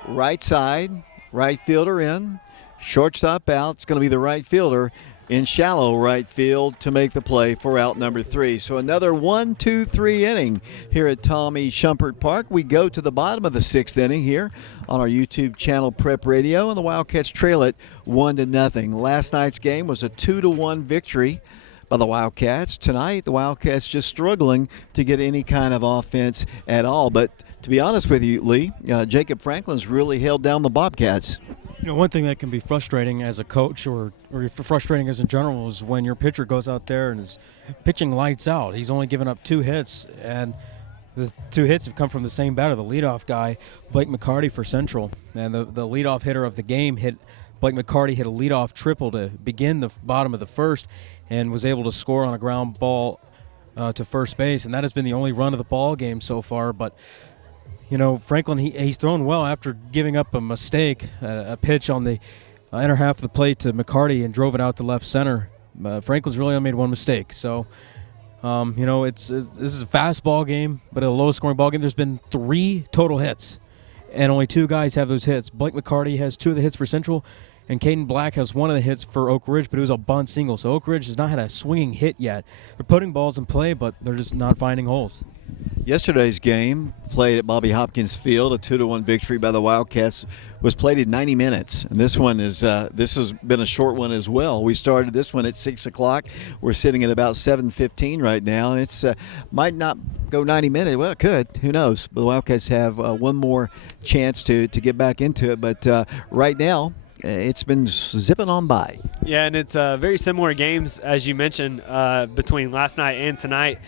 right side, right fielder in, shortstop out. It's going to be the right fielder in shallow right field to make the play for out number 3. So another 1-2-3 inning here at Tommy Shumpert Park. We go to the bottom of the 6th inning here on our YouTube channel Prep Radio, and the Wildcats trail it 1-0. Last night's game was a 2-1 victory by the Wildcats. Tonight, the Wildcats just struggling to get any kind of offense at all. But to be honest with you, Lee, Jacob Franklin's really held down the Bobcats. You know, one thing that can be frustrating as a coach or frustrating as in general is when your pitcher goes out there and is pitching lights out. He's only given up 2 hits, and the 2 hits have come from the same batter, the leadoff guy, Blake Mccarty for Central. And the leadoff hitter of the game Blake Mccarty hit a leadoff triple to begin the bottom of the 1st and was able to score on a ground ball to first base. And that has been the only run of the ball game so far. But you know, Franklin, he's thrown well after giving up a mistake, a pitch on the inner half of the plate to Mccarty and drove it out to left center. Franklin's really only made one mistake. So, you know, this is a fast ball game, but a low-scoring ball game. There's been 3 total hits, and only 2 guys have those hits. Blake Mccarty has 2 of the hits for Central, and Caden Black has 1 of the hits for Oak Ridge, but it was a bunt single. So Oak Ridge has not had a swinging hit yet. They're putting balls in play, but they're just not finding holes. Yesterday's game, played at Bobby Hopkins Field, a 2-1 victory by the Wildcats, was played in 90 minutes. And this one is this has been a short one as well. We started this one at 6 o'clock. We're sitting at about 7:15 right now, and it's might not go 90 minutes. Well, it could. Who knows? But the Wildcats have one more chance to get back into it. But right now, it's been zipping on by. Yeah, and it's very similar games, as you mentioned, between last night and tonight.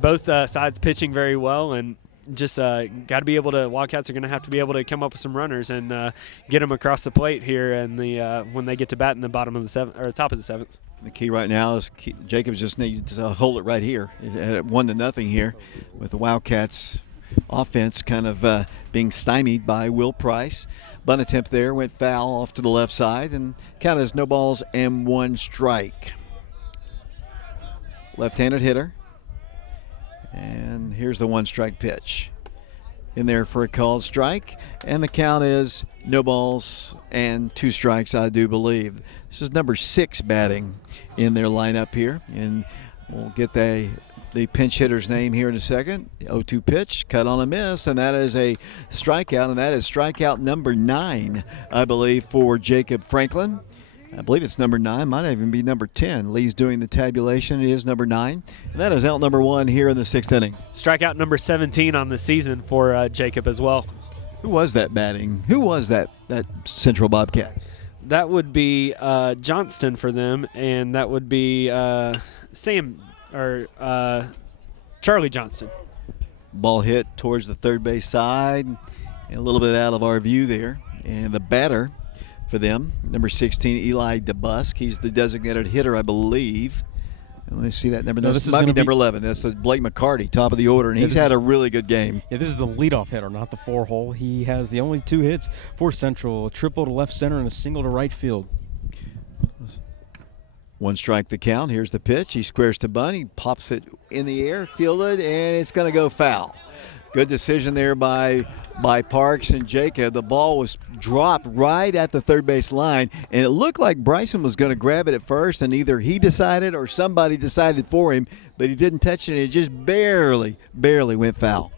Both sides pitching very well, and just got to be able to. Wildcats are going to have to be able to come up with some runners and get them across the plate here, and when they get to bat in the bottom of the 7th or top of the 7th. The key right now is Jacobs just needs to hold it right here at 1-0 here, with the Wildcats offense kind of being stymied by Will Price. Bunt attempt there went foul off to the left side, and count as no balls and 1 strike. Left-handed hitter. And here's the 1-strike pitch. In there for a called strike, and the count is no balls and 2 strikes, I do believe. This is number 6 batting in their lineup here, and we'll get the pinch hitter's name here in a second. 0-2 pitch, cut on a miss, and that is a strikeout, and that is strikeout number 9, I believe, for Jacob Franklin. I believe it's number 9, might even be number 10. Lee's doing the tabulation. It is number 9. And that is out number 1 here in the 6th inning. Strikeout number 17 on the season for Jacob as well. Who was that batting? Who was that Central Bobcat? That would be Johnston for them, and that would be Charlie Johnston. Ball hit towards the third base side, and a little bit out of our view there. And the batter for them, number 16, Eli DeBusk. He's the designated hitter, I believe. Let me see that number. No, this might be number 11. That's the Blake Mccarty, top of the order, and he's had a really good game. Yeah, this is the leadoff hitter, not the 4-hole. He has the only 2 hits for Central, a triple to left center and a single to right field. 1 strike the count. Here's the pitch. He squares to bunt. He pops it in the air, fielded, and it's going to go foul. Good decision there by Parks and Jacob. The ball was dropped right at the third base line, and it looked like Bryson was going to grab it at first, and either he decided or somebody decided for him, but he didn't touch it, and it just barely went foul.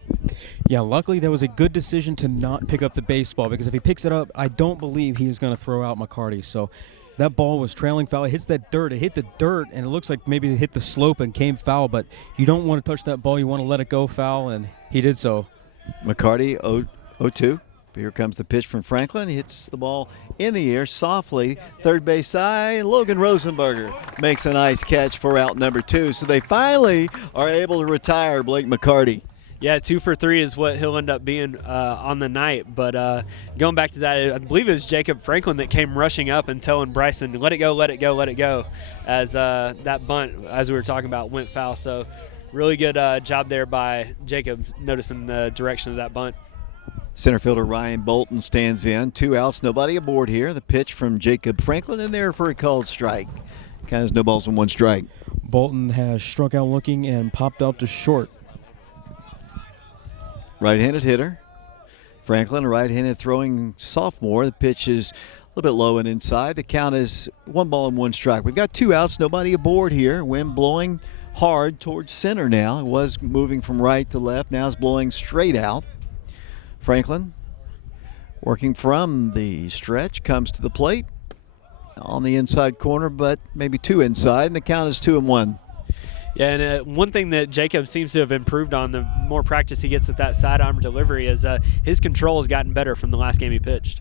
Yeah, luckily that was a good decision to not pick up the baseball, because if he picks it up, I don't believe he is going to throw out Mccarty. So that ball was trailing foul. It hits that dirt. It hit the dirt, and it looks like maybe it hit the slope and came foul, but you don't want to touch that ball. You want to let it go foul, and he did so. Mccarty, 0-2. Here comes the pitch from Franklin. He hits the ball in the air softly. Third base side, Logan Rosenberger makes a nice catch for out number 2. So they finally are able to retire Blake Mccarty. Yeah, 2 for 3 is what he'll end up being on the night. But going back to that, I believe it was Jacob Franklin that came rushing up and telling Bryson, let it go, let it go, let it go, as that bunt, as we were talking about, went foul. So really good job there by Jacob noticing the direction of that bunt. Center fielder Ryan Bolton stands in. 2 outs, nobody aboard here. The pitch from Jacob Franklin in there for a called strike. Count is no balls and 1 strike. Bolton has struck out looking and popped out to short. Right-handed hitter. Franklin, a right-handed throwing sophomore. The pitch is a little bit low and inside. The count is 1 ball and 1 strike. We've got 2 outs, nobody aboard here. Wind blowing hard towards center now. It was moving from right to left. Now it's blowing straight out. Franklin working from the stretch, comes to the plate on the inside corner, but maybe 2 inside, and the count is 2-1. Yeah, and one thing that Jacob seems to have improved on the more practice he gets with that sidearm delivery is his control has gotten better from the last game he pitched.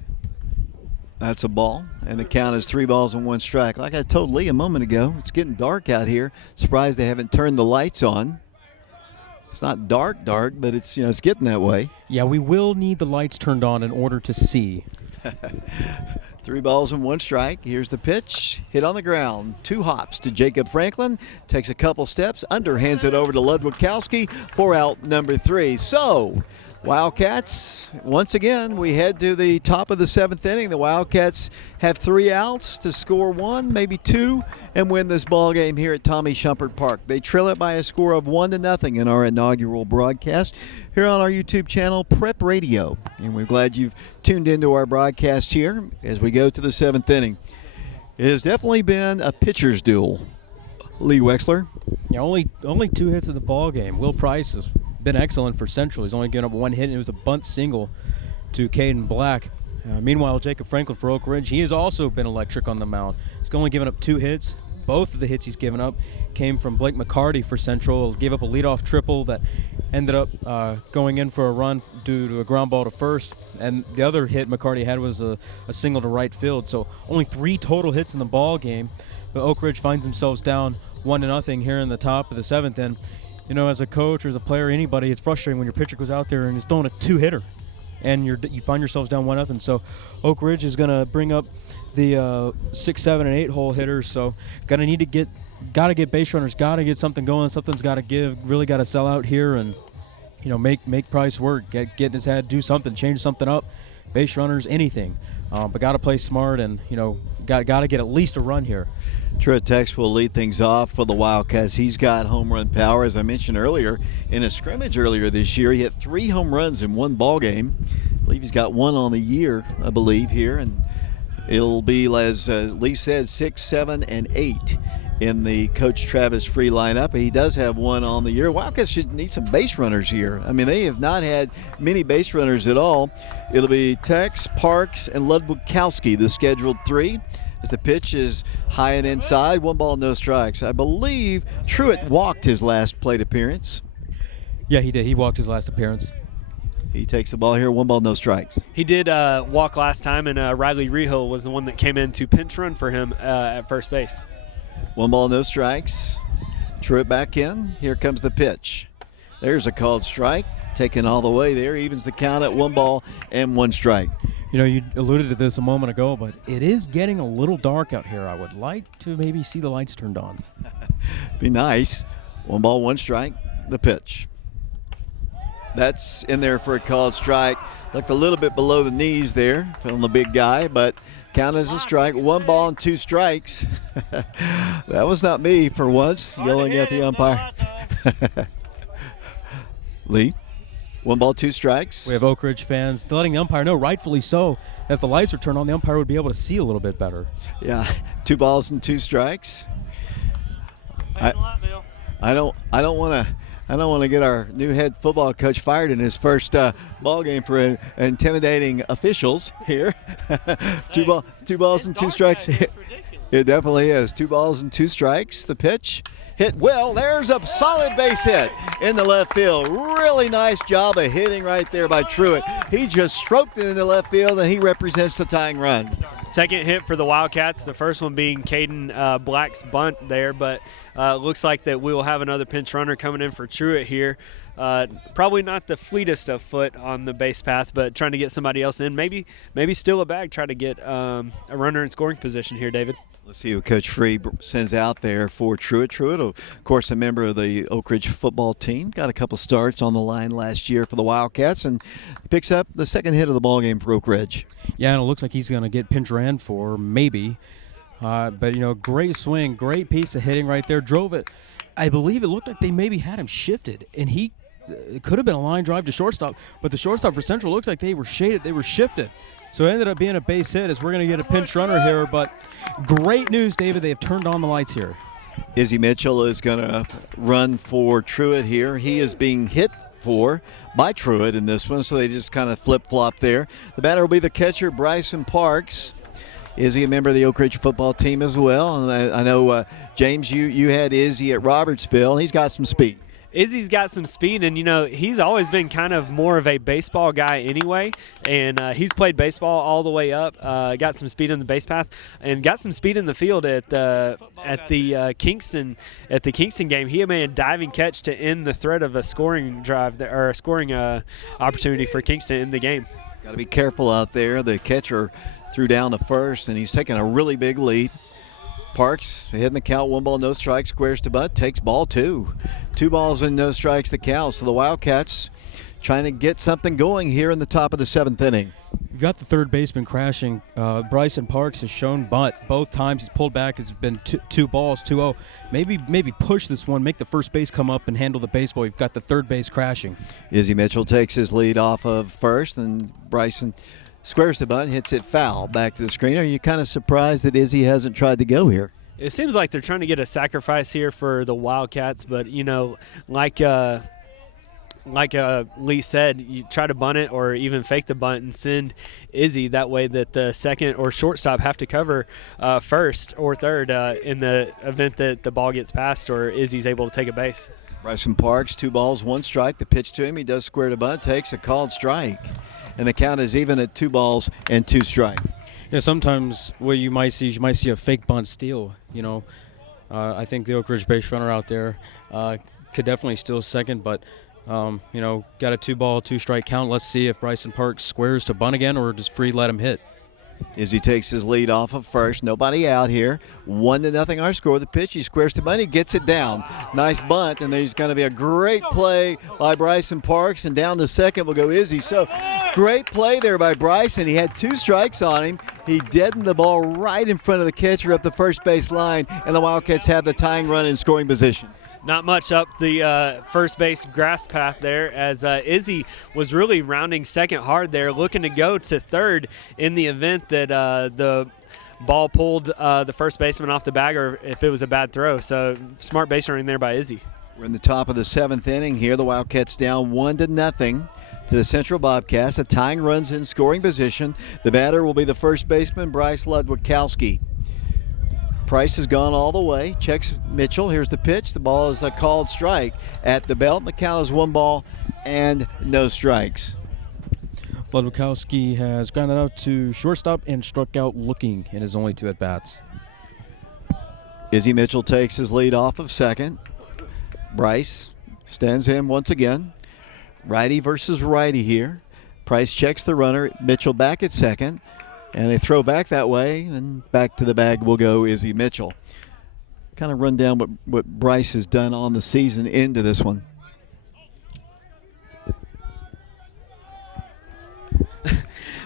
That's a ball, and the count is 3 balls and 1 strike. Like I told Lee a moment ago, it's getting dark out here. Surprised they haven't turned the lights on. It's not dark, but it's it's getting that way. Yeah, we will need the lights turned on in order to see. 3 balls and 1 strike. Here's the pitch. Hit on the ground. 2 hops to Jacob Franklin. Takes a couple steps. Underhands it over to Ludwikowski for out number 3. So, Wildcats, once again, we head to the top of the 7th inning. The Wildcats have 3 outs to score 1, maybe 2, and win this ball game here at Tommy Shumpert Park. They trail it by a score of 1-0 in our inaugural broadcast here on our YouTube channel, Prep Radio. And we're glad you've tuned into our broadcast here as we go to the 7th inning. It has definitely been a pitcher's duel. Lee Wexler. Yeah, only 2 hits of the ball game. Will Price has been excellent for Central. He's only given up 1 hit, and it was a bunt single to Caden Black. Meanwhile, Jacob Franklin for Oak Ridge, he has also been electric on the mound. He's only given up 2 hits. Both of the hits he's given up came from Blake Mccarty for Central. Gave up a leadoff triple that ended up going in for a run due to a ground ball to first. And the other hit McCarty had was a single to right field. So only 3 total hits in the ball game. But Oak Ridge finds themselves down 1-0 here in the top of the 7th. And as a coach or as a player, anybody, it's frustrating when your pitcher goes out there and is throwing a 2-hitter, and you find yourselves down 1-0. So Oak Ridge is going to bring up the 6, 7, and 8 hole hitters. So got to get base runners, got to get something going. Something's got to give. Really got to sell out here and make Price work. Get in his head, do something, change something up. Base runners, anything. But got to play smart and got to get at least a run here. Truett Tex will lead things off for the Wildcats. He's got home run power, as I mentioned earlier. In a scrimmage earlier this year, he hit 3 home runs in 1 ball game. I believe he's got 1 on the year, I believe, here. And it'll be, as Lee said, 6, 7, and 8 in the Coach Travis Free lineup. He does have 1 on the year. Wildcats should need some base runners here. I mean, they have not had many base runners at all. It'll be Tex, Parks, and Ludwikowski, the scheduled 3. As the pitch is high and inside, 1 ball, no strikes. I believe Truett walked his last plate appearance. Yeah, he did. He walked his last appearance. He takes the ball here, 1 ball, no strikes. He did walk last time, and Riley Rehill was the one that came in to pinch run for him at first base. 1 ball, no strikes. Truett back in. Here comes the pitch. There's a called strike. Taken all the way there. Evens the count at 1 ball and 1 strike. You alluded to this a moment ago, but it is getting a little dark out here. I would like to maybe see the lights turned on. Be nice. 1 ball, 1 strike. The pitch. That's in there for a called strike. Looked a little bit below the knees there, feeling the big guy, but count as a strike. 1 ball and 2 strikes. That was not me for once, yelling at the umpire. Lee, 1 ball, 2 strikes. We have Oak Ridge fans letting the umpire know, rightfully so, that if the lights were turned on, the umpire would be able to see a little bit better. Yeah, 2 balls and 2 strikes. I don't want to get our new head football coach fired in his first ball game for intimidating officials here. 2 balls and 2 strikes. It definitely is. 2 balls and 2 strikes. The pitch hit well. There's a solid base hit in the left field. Really nice job of hitting right there by Truett. He just stroked it in the left field, and he represents the tying run. Second hit for the Wildcats, the first one being Caden Black's bunt there, but looks like that we will have another pinch runner coming in for Truett here. Probably not the fleetest of foot on the base path, but trying to get somebody else in. Maybe steal a bag, try to get a runner in scoring position here, David. Let's see who Coach Free sends out there for Truett. Truett, of course, a member of the Oak Ridge football team. Got a couple starts on the line last year for the Wildcats and picks up the second hit of the ball game for Oak Ridge. Yeah, and it looks like he's going to get pinch ran for maybe But, great swing, great piece of hitting right there. Drove it. I believe it looked like they maybe had him shifted, and it could have been a line drive to shortstop, but the shortstop for Central looks like they were shaded. They were shifted. So it ended up being a base hit as we're going to get a pinch runner here. But great news, David. They have turned on the lights here. Izzy Mitchell is going to run for Truitt here. He is being hit for by Truitt in this one, so they just kind of flip-flop there. The batter will be the catcher, Bryson Parks. Izzy, a member of the Oak Ridge football team as well. And I know, James, you had Izzy at Robertsville. He's got some speed. Izzy's got some speed, and, he's always been kind of more of a baseball guy anyway, and he's played baseball all the way up, got some speed in the base path, and got some speed in the field at the Kingston game. He made a diving catch to end the threat of a scoring drive, or a scoring opportunity for Kingston in the game. Got to be careful out there. The catcher threw down to first, and he's taking a really big lead. Parks hitting the count, 1 ball, no strikes, squares to butt, takes ball 2. 2 balls and no strikes the count. So the Wildcats trying to get something going here in the top of the 7th inning. You've got the third baseman crashing. Bryson Parks has shown bunt both times. He's pulled back. It's been 2 balls, 2-0. Maybe push this one, make the first base come up and handle the baseball. You've got the third base crashing. Izzy Mitchell takes his lead off of first, and Bryson squares the bunt, hits it foul back to the screen. Are you kind of surprised that Izzy hasn't tried to go here? It seems like they're trying to get a sacrifice here for the Wildcats, but, like Lee said, you try to bunt it or even fake the bunt and send Izzy. That way that the second or shortstop have to cover first or third in the event that the ball gets passed or Izzy's able to take a base. Bryson Parks, 2 balls, 1 strike. The pitch to him, he does square to bunt, takes a called strike. And the count is even at 2 balls and 2 strikes. Yeah, sometimes what you might see a fake bunt steal. I think the Oak Ridge base runner out there could definitely steal second, but got a 2 ball, 2 strike count. Let's see if Bryson Parks squares to bunt again or just free let him hit. Izzy takes his lead off of first. Nobody out here. 1-0 our score. The pitch, he squares to bunt. He gets it down. Nice bunt, and there's going to be a great play by Bryson Parks, and down to second will go Izzy. So great play there by Bryson. He had 2 strikes on him. He deadened the ball right in front of the catcher up the first base line, and the Wildcats have the tying run in scoring position. Not much up the first base grass path there, as Izzy was really rounding second hard there, looking to go to third in the event that the ball pulled the first baseman off the bag or if it was a bad throw. So smart base running there by Izzy. We're in the top of the 7th inning here. The Wildcats down 1-0 to the Central Bobcats. The tying run's in scoring position. The batter will be the first baseman, Bryce Ludwikowski. Price has gone all the way. Checks Mitchell. Here's the pitch. The ball is a called strike at the belt. The count is 1 ball and no strikes. Ludwikowski has grounded out to shortstop and struck out looking in his only 2 at-bats. Izzy Mitchell takes his lead off of second. Bryce stands in once again. Righty versus righty here. Price checks the runner. Mitchell back at second. And they throw back that way, and back to the bag will go Izzy Mitchell. Kind of run down what Bryce has done on the season into this one.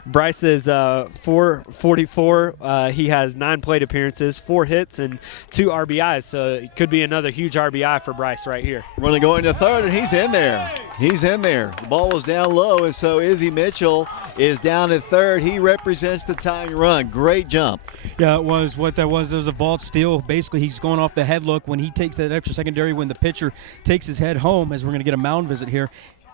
Bryce is 444. He has 9 plate appearances, 4 hits, and 2 RBIs. So it could be another huge RBI for Bryce right here. Running going to third, and he's in there. He's in there. The ball was down low, and so Izzy Mitchell is down at third. He represents the tying run. Great jump. Yeah, it was what that was. It was a vault steal. Basically, he's going off the head look when he takes that extra secondary when the pitcher takes his head home, as we're going to get a mound visit here.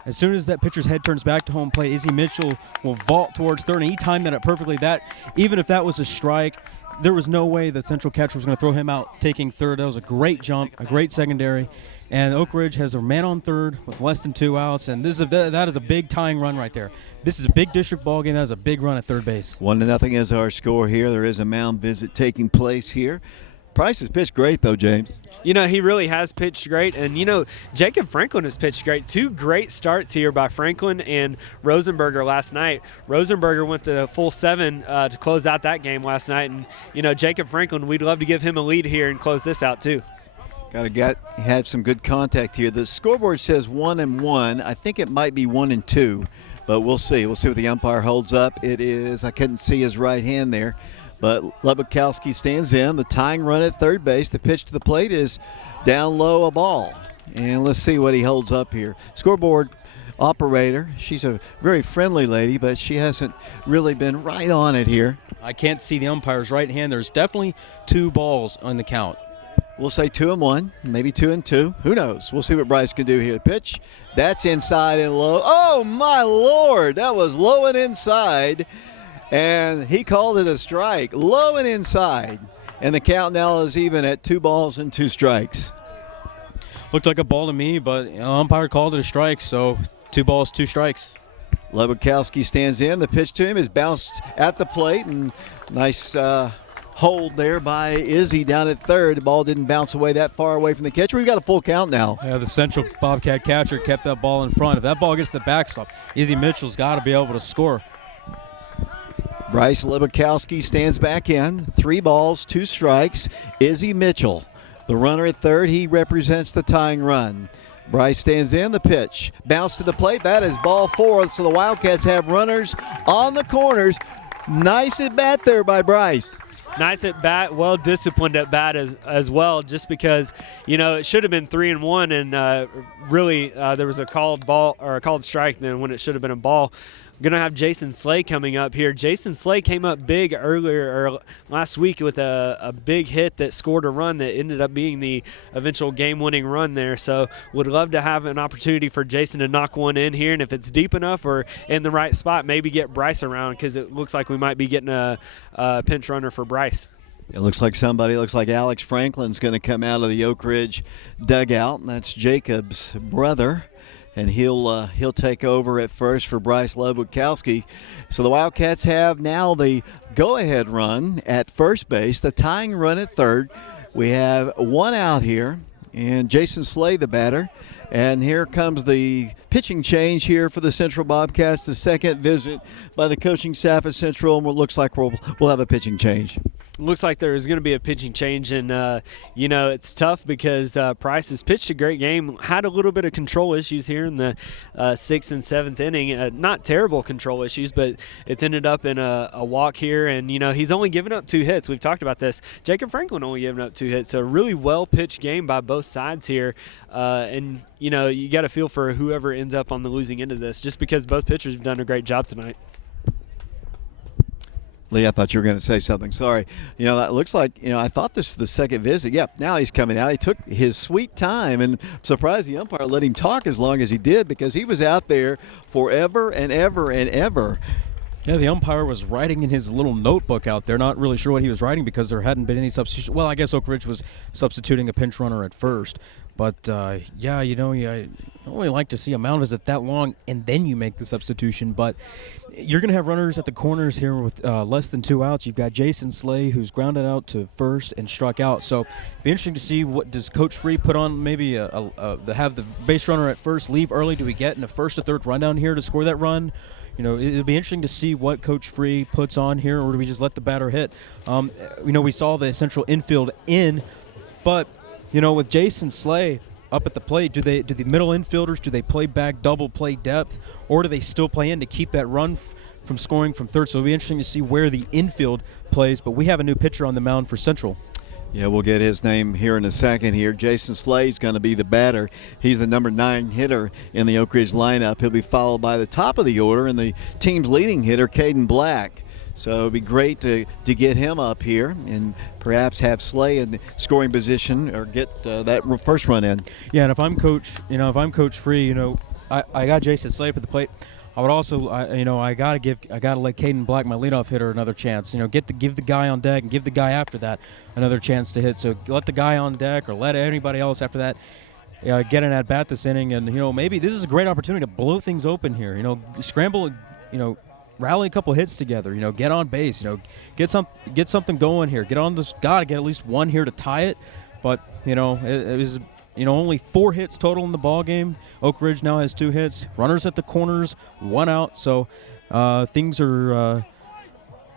As soon as that pitcher's head turns back to home plate, Izzy Mitchell will vault towards third, and he timed that up perfectly. That, even if that was a strike, there was no way the Central catcher was going to throw him out taking third. That was a great jump, a great secondary. And Oak Ridge has a man on third with less than 2 outs, and that is a big tying run right there. This is a big district ball game. That is a big run at third base. 1-0 is our score here. There is a mound visit taking place here. Price has pitched great, though, James. He really has pitched great. And, Jacob Franklin has pitched great. 2 great starts here by Franklin and Rosenberger last night. Rosenberger went to a full 7 to close out that game last night. And, Jacob Franklin, we'd love to give him a lead here and close this out, too. Had some good contact here. The scoreboard says 1-1. I think it might be 1-2, but we'll see. We'll see what the umpire holds up. It is, I couldn't see his right hand there, but Lebukowski stands in. The tying run at third base. The pitch to the plate is down low, a ball. And let's see what he holds up here. Scoreboard operator. She's a very friendly lady, but she hasn't really been right on it here. I can't see the umpire's right hand. There's definitely 2 balls on the count. We'll say 2-1, maybe 2-2. Who knows? We'll see what Bryce can do here. Pitch. That's inside and low. Oh, my Lord. That was low and inside. And he called it a strike. Low and inside. And the count now is even at 2 balls and 2 strikes. Looked like a ball to me, but umpire called it a strike, so 2 balls, 2 strikes. Lebukowski stands in. The pitch to him is bounced at the plate, and nice hold there by Izzy down at third. The ball didn't bounce away that far away from the catcher. We've got a full count now. Yeah, the Central Bobcat catcher kept that ball in front. If that ball gets the backstop, Izzy Mitchell's got to be able to score. Bryce Lebukowski stands back in. 3 balls, 2 strikes. Izzy Mitchell, the runner at third, he represents the tying run. Bryce stands in. The pitch. Bounce to the plate. That is ball 4. So the Wildcats have runners on the corners. Nice at bat there by Bryce. Nice at bat, well disciplined at bat as well, just because, it should have been 3-1, and really there was a called ball or a called strike then when it should have been a ball. Going to have Jason Slay coming up here. Jason Slay came up big last week with a big hit that scored a run that ended up being the eventual game-winning run there. So would love to have an opportunity for Jason to knock one in here, and if it's deep enough or in the right spot, maybe get Bryce around, because it looks like we might be getting a pinch runner for Bryce. It looks like Alex Franklin's going to come out of the Oak Ridge dugout, and that's Jacob's brother. And he'll take over at first for Bryce Lebukowski. So the Wildcats have now the go-ahead run at first base, the tying run at third. We have 1 out here, and Jason Slay, the batter. And here comes the pitching change here for the Central Bobcats, the second visit by the coaching staff at Central, and it looks like we'll have a pitching change. Looks like there is going to be a pitching change, and it's tough because Price has pitched a great game, had a little bit of control issues here in the 6th and 7th inning. Not terrible control issues, but it's ended up in a walk here, and he's only given up 2 hits. We've talked about this. Jacob Franklin only given up 2 hits, so a really well pitched game by both sides here, and you got to feel for whoever ends up on the losing end of this, just because both pitchers have done a great job tonight. Lee, I thought you were going to say something. Sorry. That looks like, I thought this is the second visit. Yep, now he's coming out. He took his sweet time, and I'm surprised the umpire let him talk as long as he did, because he was out there forever and ever and ever. Yeah, the umpire was writing in his little notebook out there. Not really sure what he was writing, because there hadn't been any substitution. Well, I guess Oak Ridge was substituting a pinch runner at first. But, I don't really like to see a mound visit that long and then you make the substitution. But you're going to have runners at the corners here with less than 2 outs. You've got Jason Slay, who's grounded out to first and struck out. So it'd be interesting to see, what does Coach Free put on, maybe have the base runner at first leave early. Do we get in a first or third rundown here to score that run? It'll be interesting to see what Coach Free puts on here, or do we just let the batter hit? We saw the central infield in, but with Jason Slay up at the plate, do the middle infielders, do they play back double play depth, or do they still play in to keep that run from scoring from third? So it'll be interesting to see where the infield plays, but we have a new pitcher on the mound for Central. Yeah, we'll get his name here in a second here. Jason Slay's going to be the batter. He's the number 9 hitter in the Oak Ridge lineup. He'll be followed by the top of the order and the team's leading hitter, Caden Black. So it would be great to get him up here and perhaps have Slay in the scoring position or get that first run in. Yeah, and if I'm Coach Free, I got Jason Slay up at the plate. I would also, I gotta let Caden Black, my leadoff hitter, another chance. Give the guy on deck and give the guy after that another chance to hit. So let the guy on deck or let anybody else after that get an at bat this inning, and maybe this is a great opportunity to blow things open here. Scramble, rally a couple hits together. Get on base. Get something going here. Gotta get at least one here to tie it. But it was. Only 4 hits total in the ball game. Oak Ridge now has 2 hits. Runners at the corners, 1 out. So things are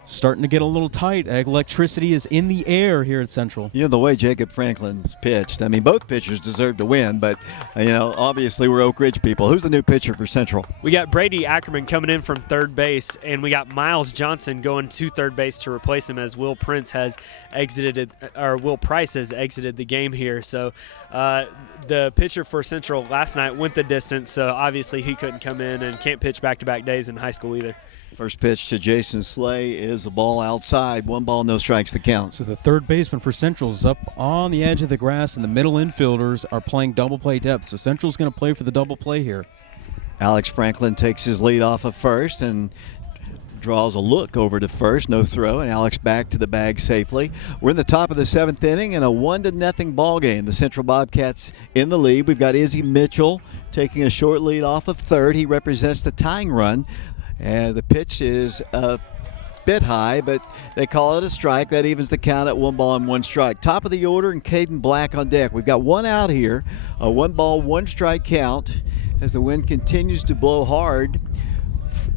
starting to get a little tight. Electricity is in the air here at Central. You know, the way Jacob Franklin's pitched, I mean, both pitchers deserve to win, but, obviously we're Oak Ridge people. Who's the new pitcher for Central? We got Brady Ackerman coming in from third base, and we got Miles Johnson going to third base to replace him as Will Price has exited the game here. So the pitcher for Central last night went the distance, so obviously he couldn't come in and can't pitch back-to-back days in high school either. First pitch to Jason Slay is a ball outside. 1 ball, no strikes to count. So the third baseman for Central is up on the edge of the grass, and the middle infielders are playing double play depth. So Central's going to play for the double play here. Alex Franklin takes his lead off of first and draws a look over to first. No throw, and Alex back to the bag safely. We're in the top of the 7th inning in a 1-0 ball game. The Central Bobcats in the lead. We've got Izzy Mitchell taking a short lead off of third. He represents the tying run. And the pitch is a bit high, but they call it a strike. That evens the count at 1 ball and 1 strike. Top of the order, and Caden Black on deck. We've got 1 out here, a 1 ball, 1 strike count as the wind continues to blow hard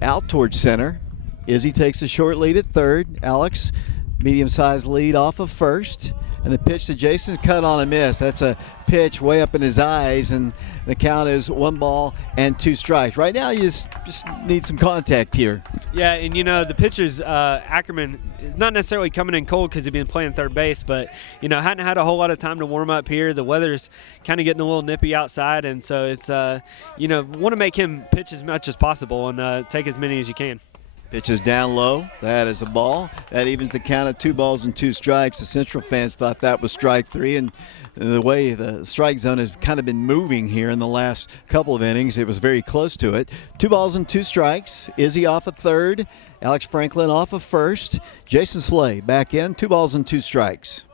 out towards center. Izzy takes a short lead at third. Alex, medium-sized lead off of first. And the pitch to Jason, cut on a miss. That's a pitch way up in his eyes, and the count is 1 ball and 2 strikes. Right now, you just need some contact here. Yeah, and the pitcher's Ackerman is not necessarily coming in cold because he's been playing third base, but hadn't had a whole lot of time to warm up here. The weather's kind of getting a little nippy outside, and so it's want to make him pitch as much as possible and take as many as you can. Pitches down low. That is a ball. That evens the count of 2 balls and 2 strikes. The Central fans thought that was strike 3, and the way the strike zone has kind of been moving here in the last couple of innings, it was very close to it. 2 balls and 2 strikes. Izzy off of third. Alex Franklin off of first. Jason Slay back in. 2 balls and 2 strikes.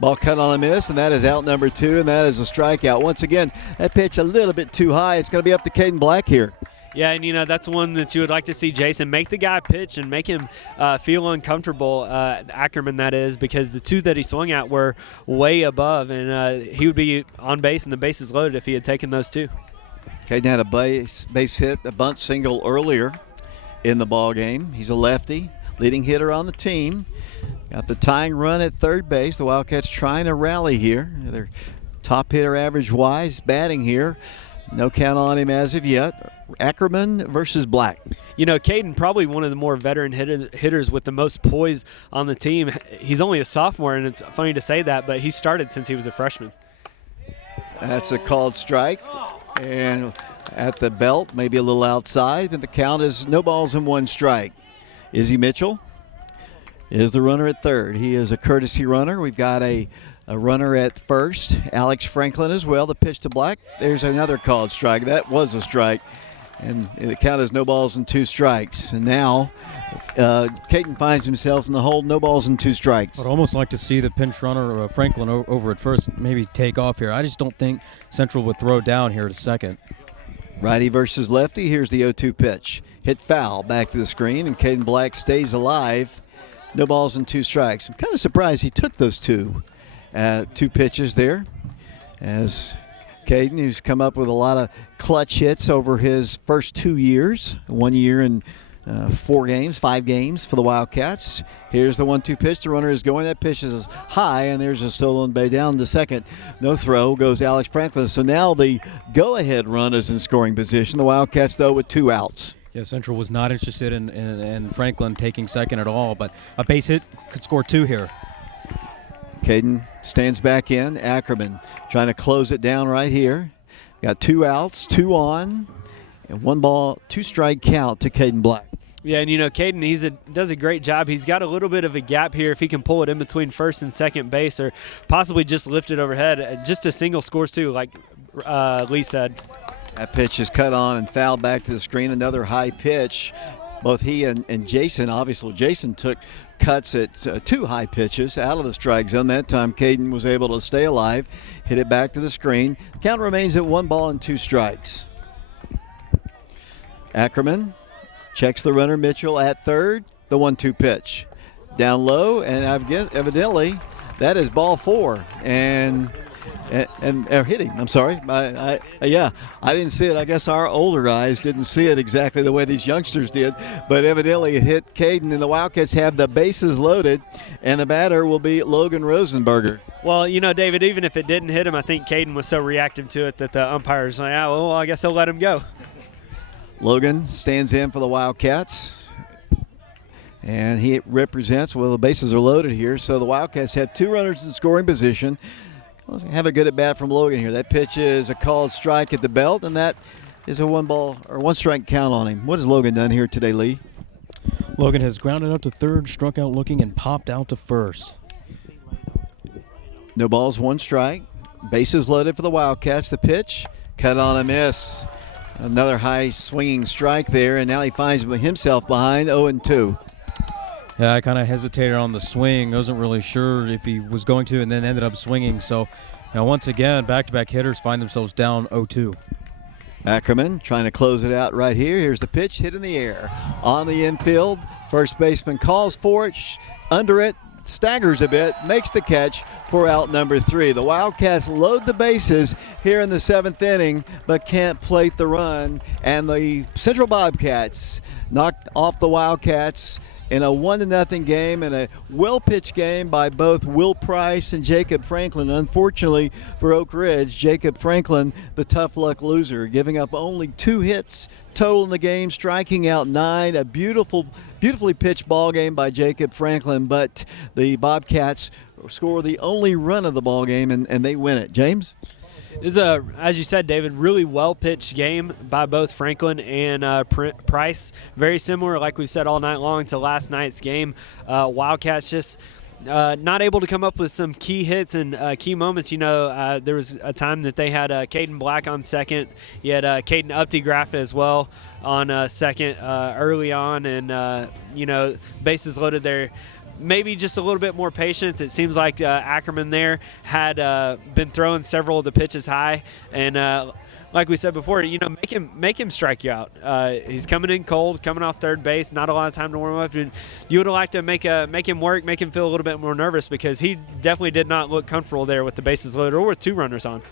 Ball cut on a miss, and that is out number 2, and that is a strikeout. Once again, that pitch a little bit too high. It's going to be up to Caden Black here. Yeah, and that's one that you would like to see Jason make the guy pitch and make him feel uncomfortable, Ackerman that is, because the 2 that he swung at were way above, and he would be on base and the bases loaded if he had taken those 2. Caden had a base hit, a bunt single earlier in the ball game. He's a lefty, leading hitter on the team. Got the tying run at third base. The Wildcats trying to rally here. They're top hitter average-wise, batting here. No count on him as of yet. Ackerman versus Black. Caden probably one of the more veteran hitters with the most poise on the team. He's only a sophomore, and it's funny to say that, but he started since he was a freshman. That's a called strike. And at the belt, maybe a little outside, but the count is no balls and 1 strike. Izzy Mitchell is the runner at third. He is a courtesy runner. We've got a runner at first. Alex Franklin as well. The pitch to Black. There's another called strike. That was a strike. And the count is no balls and 2 strikes. And now Caden finds himself in the hole, no balls and 2 strikes. I'd almost like to see the pinch runner Franklin over at first maybe take off here. I just don't think Central would throw down here at second. Righty versus lefty. Here's the 0-2 pitch. Hit foul back to the screen, and Caden Black stays alive. No balls and 2 strikes. I'm kind of surprised he took those 2 pitches there, as Caden, who's come up with a lot of clutch hits over his first 2 years, 1 year and 5 games for the Wildcats. Here's the 1-2 pitch. The runner is going. That pitch is high, and there's a stolen base down to second. No throw goes Alex Franklin. So now the go-ahead run is in scoring position. The Wildcats, though, with 2 outs. Yeah, Central was not interested in Franklin taking second at all, but a base hit could score 2 here. Caden stands back in. Ackerman trying to close it down right here. Got 2 outs, 2 on, and 1 ball, 2 strike count to Caden Black. Yeah, and Caden, does a great job. He's got a little bit of a gap here. If he can pull it in between first and second base, or possibly just lift it overhead, just a single scores 2, like Lee said. That pitch is cut on and fouled back to the screen. Another high pitch. Both he and Jason, obviously Jason took cuts at 2 high pitches out of the strike zone. That time Caden was able to stay alive, hit it back to the screen. Count remains at 1 ball and 2 strikes. Ackerman checks the runner Mitchell at third. The 1-2 pitch. Down low, and evidently that is ball 4. And and hitting. I'm sorry. I didn't see it. I guess our older eyes didn't see it exactly the way these youngsters did. But evidently it hit Caden, and the Wildcats have the bases loaded, and the batter will be Logan Rosenberger. Well, David, even if it didn't hit him, I think Caden was so reactive to it that the umpires like, well, I guess they'll let him go. Logan stands in for the Wildcats, and he represents, well, the bases are loaded here, so the Wildcats have 2 runners in scoring position. Let's have a good at bat from Logan here. That pitch is a called strike at the belt, and that is a 1 strike count on him. What has Logan done here today, Lee? Logan has grounded up to third, struck out looking, and popped out to first. No balls, 1 strike. Bases loaded for the Wildcats. The pitch, cut on a miss. Another high swinging strike there, and now he finds himself behind 0-2. Yeah, I kind of hesitated on the swing. Wasn't really sure if he was going to, and then ended up swinging. So, once again, back-to-back hitters find themselves down 0-2. Ackerman trying to close it out right here. Here's the pitch, hit in the air. On the infield, first baseman calls for it, under it, staggers a bit, makes the catch for out number 3. The Wildcats load the bases here in the 7th inning, but can't plate the run. And the Central Bobcats knocked off the Wildcats in a 1-0 game, and a well-pitched game by both Will Price and Jacob Franklin. Unfortunately for Oak Ridge, Jacob Franklin, the tough luck loser, giving up only 2 hits total in the game, striking out 9. A beautifully pitched ball game by Jacob Franklin, but the Bobcats score the only run of the ball game, and they win it. James? This is as you said, David, really well-pitched game by both Franklin and Price. Very similar, like we've said all night long, to last night's game. Wildcats just not able to come up with some key hits and key moments. There was a time that they had Caden Black on second. He had Caden Uptigraff as well on second early on, and, bases loaded there. Maybe just a little bit more patience. It seems like Ackerman there had been throwing several of the pitches high, and like we said before, make him strike you out. He's coming in cold, coming off third base, not a lot of time to warm up. And you would have liked to make him work, make him feel a little bit more nervous, because he definitely did not look comfortable there with the bases loaded or with 2 runners on.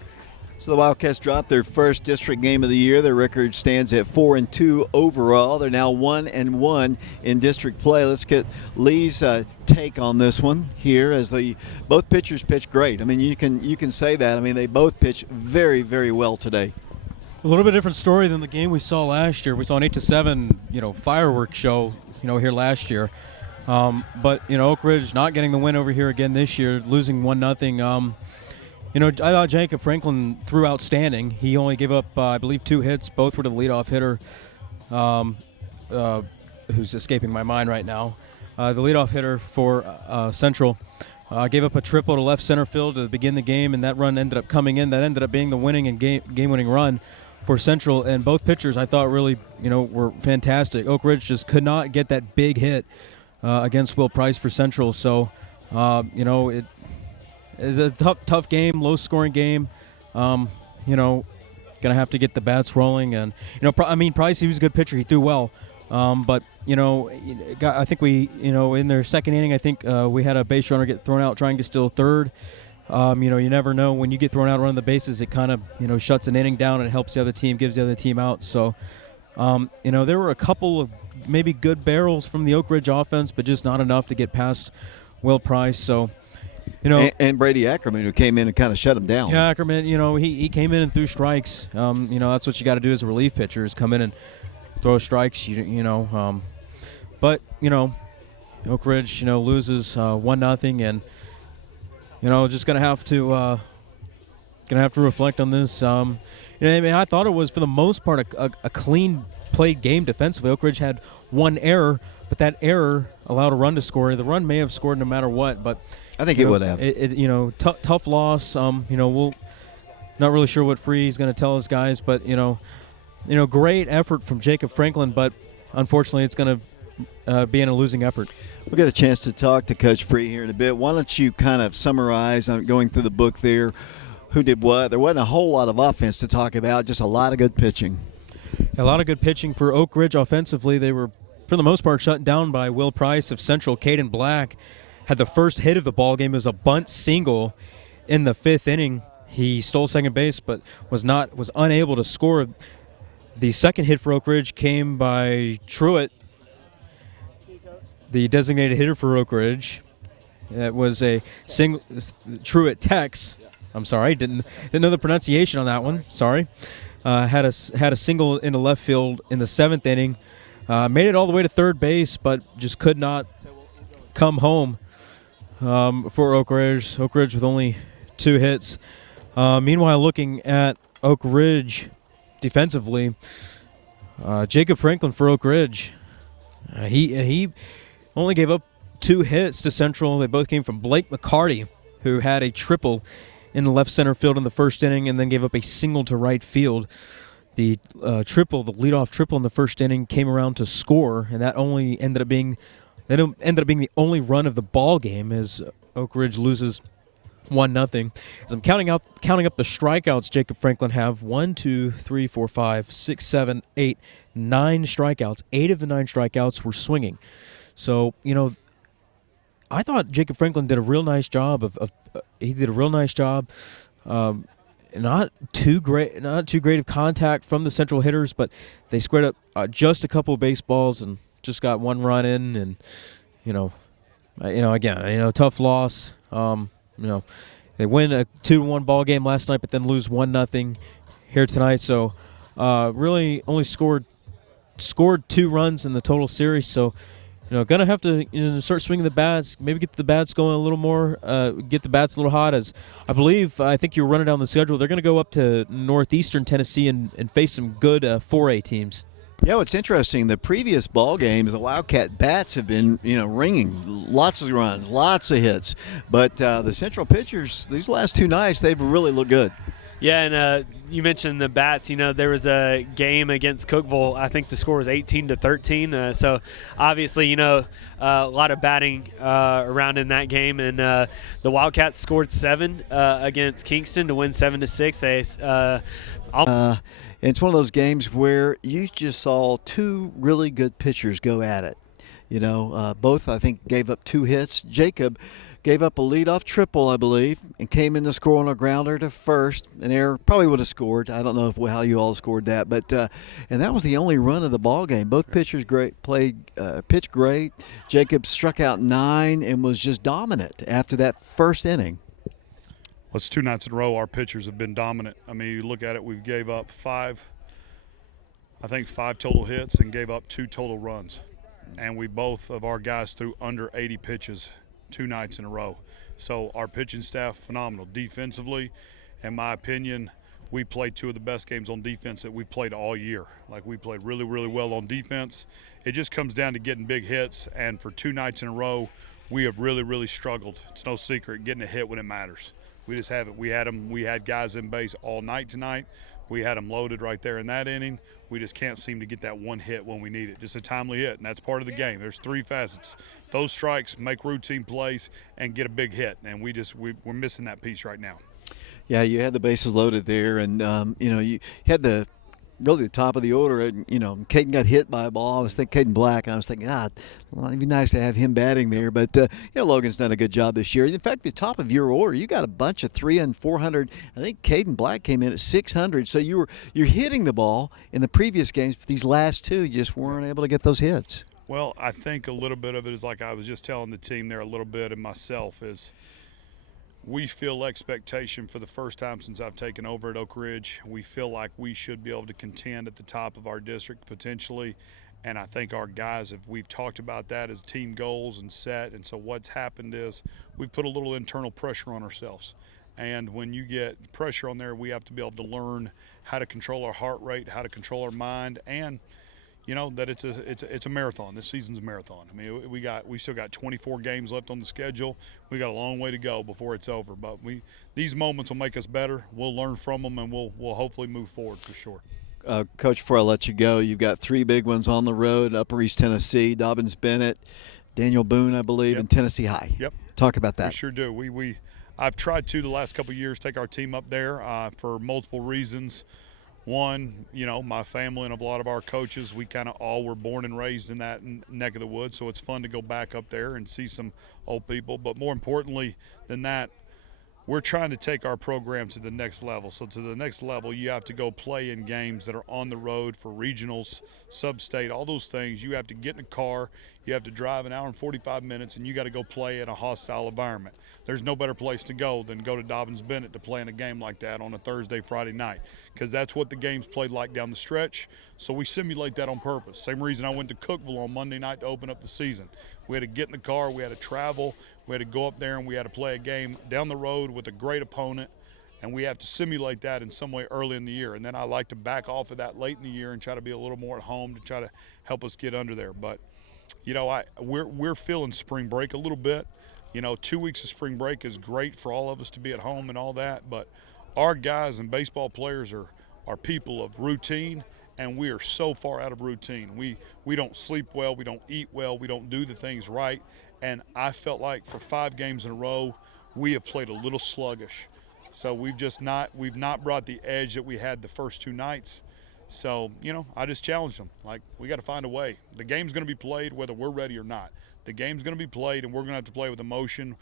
So the Wildcats dropped their first district game of the year. Their record stands at 4-2 overall. They're now 1-1 in district play. Let's get Lee's take on this one here, as both pitchers pitch great. I mean, you can say that. I mean, they both pitch very, very well today. A little bit different story than the game we saw last year. We saw an 8-7, fireworks show, here last year. But Oak Ridge not getting the win over here again this year, losing 1-0. I thought Jacob Franklin threw outstanding. He only gave up, I believe, 2 hits. Both were to the leadoff hitter, who's escaping my mind right now. The leadoff hitter for Central gave up a triple to left center field to begin the game, and that run ended up coming in. That ended up being the winning and game-winning run for Central. And both pitchers, I thought, really, were fantastic. Oak Ridge just could not get that big hit against Will Price for Central. So, it's a tough game, low-scoring game. Gonna have to get the bats rolling, and Price, he was a good pitcher. He threw well, but I think we, in their second inning, I think we had a base runner get thrown out trying to steal third. You never know when you get thrown out running the bases. It kind of shuts an inning down and helps the other team, gives the other team out. So, there were a couple of maybe good barrels from the Oak Ridge offense, but just not enough to get past Will Price. So. And Brady Ackerman, who came in and kind of shut him down. Yeah, Ackerman, he came in and threw strikes. That's what you got to do as a relief pitcher, is come in and throw strikes. But Oak Ridge, loses 1-0, and just gonna have to reflect on this. I thought it was, for the most part, a clean played game defensively. Oak Ridge had 1 error, but that error allowed a run to score. The run may have scored no matter what, but I think it would have. Tough loss. We'll not really sure what Free's going to tell us guys, but great effort from Jacob Franklin, but unfortunately it's going to be in a losing effort. We'll get a chance to talk to Coach Free here in a bit. Why don't you kind of summarize, going through the book there, who did what? There wasn't a whole lot of offense to talk about, just a lot of good pitching. A lot of good pitching for Oak Ridge offensively. They were, for the most part, shut down by Will Price of Central. Caden Black had the first hit of the ball game. It was a bunt single in the 5th inning. He stole second base, but was unable to score. The second hit for Oak Ridge came by Truitt, the designated hitter for Oak Ridge. That was a single. Truitt Tex. I'm sorry, didn't know the pronunciation on that one. Sorry. Had a single in the left field in the 7th inning. Made it all the way to third base, but just could not come home for Oak Ridge. Oak Ridge with only 2 hits. Meanwhile, looking at Oak Ridge defensively, Jacob Franklin for Oak Ridge. He only gave up 2 hits to Central. They both came from Blake Mccarty, who had a triple in the left center field in the first inning and then gave up a single to right field. The leadoff triple in the first inning came around to score, and that only ended up being the only run of the ball game as Oak Ridge loses 1-0. As I'm counting up the strikeouts Jacob Franklin have 1, 2, 3, 4, 5, 6, 7, 8, 9 strikeouts. 8 of the 9 strikeouts were swinging. So, I thought Jacob Franklin did a real nice job not too great of contact from the Central hitters, but they squared up just a couple of baseballs and just got 1 run in, and again, tough loss. They win a 2-1 ball game last night, but then lose 1-0 here tonight. So really only scored 2 runs in the total series. So gonna have to start swinging the bats, maybe get the bats going a little more, get the bats a little hot. As I think you were running down the schedule. They're gonna go up to northeastern Tennessee and face some good 4A teams. Yeah, what's interesting, the previous ball games, the Wildcat bats have been, ringing, lots of runs, lots of hits. But the Central pitchers, these last 2 nights, they've really looked good. Yeah, and you mentioned the bats. There was a game against Cookeville. I think the score was 18-13. So obviously, a lot of batting around in that game. And the Wildcats scored 7 against Kingston to win 7-6. It's one of those games where you just saw 2 really good pitchers go at it. Both, I think, gave up 2 hits. Jacob gave up a leadoff triple, I believe, and came in to score on a grounder to first. An error, probably would have scored. I don't know how you all scored that, but and that was the only run of the ball game. Both pitchers pitched great. Jacob struck out 9 and was just dominant after that first inning. Well, it's 2 nights in a row our pitchers have been dominant. I mean, you look at it, we've gave up 5 total hits and gave up 2 total runs. And both of our guys threw under 80 pitches 2 nights in a row. So our pitching staff, phenomenal. Defensively, in my opinion, we played 2 of the best games on defense that we played all year. Like, we played really, really well on defense. It just comes down to getting big hits, and for 2 nights in a row, we have really, really struggled. It's no secret getting a hit when it matters. We just haven't. We had guys in base all night tonight. We had them loaded right there in that inning. We just can't seem to get that 1 hit when we need it. Just a timely hit, and that's part of the game. There's 3 facets. Those strikes, make routine plays, and get a big hit. And we're missing that piece right now. Yeah, you had the bases loaded there, and you had the top of the order. And, Caden got hit by a ball. I was thinking Caden Black. I was thinking, it'd be nice to have him batting there. But Logan's done a good job this year. In fact, the top of your order, you got a bunch of 300 and 400. I think Caden Black came in at 600. So you're hitting the ball in the previous games, but these last 2, you just weren't able to get those hits. Well, I think a little bit of it is like I was just telling the team there a little bit, and myself is. We feel expectation for the first time since I've taken over at Oak Ridge. We feel like we should be able to contend at the top of our district potentially, and I think our guys, we've talked about that as team goals and set, and so what's happened is we've put a little internal pressure on ourselves. And when you get pressure on there, we have to be able to learn how to control our heart rate, how to control our mind, and that it's a marathon. This season's a marathon. I mean, we still got 24 games left on the schedule. We got a long way to go before it's over. But these moments will make us better. We'll learn from them, and we'll hopefully move forward for sure. Coach, before I let you go, you've got 3 big ones on the road: Upper East Tennessee, Dobbins Bennett, Daniel Boone, I believe, and Tennessee High. Yep. Talk about that. We sure do. I've tried to the last couple of years take our team up there for multiple reasons. One, my family and a lot of our coaches, we kind of all were born and raised in that neck of the woods, so it's fun to go back up there and see some old people. But more importantly than that, we're trying to take our program to the next level. So to the next level, you have to go play in games that are on the road for regionals, sub-state, all those things. You have to get in a car, you have to drive an hour and 45 minutes, and you got to go play in a hostile environment. There's no better place to go than go to Dobbins-Bennett to play in a game like that on a Thursday, Friday night, because that's what the game's played like down the stretch. So we simulate that on purpose. Same reason I went to Cookeville on Monday night to open up the season. We had to get in the car, we had to travel, we had to go up there, and we had to play a game down the road with a great opponent, and we have to simulate that in some way early in the year. And then I like to back off of that late in the year and try to be a little more at home to try to help us get under there. But, you know, we're feeling spring break a little bit. You know, 2 weeks of spring break is great for all of us to be at home and all that, but our guys and baseball players are people of routine, and we are so far out of routine. We don't sleep well, we don't eat well, we don't do the things right, and I felt like for 5 games in a row, we have played a little sluggish. So we've not brought the edge that we had the first 2 nights. So, you know, I just challenged them. Like, we got to find a way. The game's going to be played whether we're ready or not. The game's going to be played, and we're going to have to play with emotion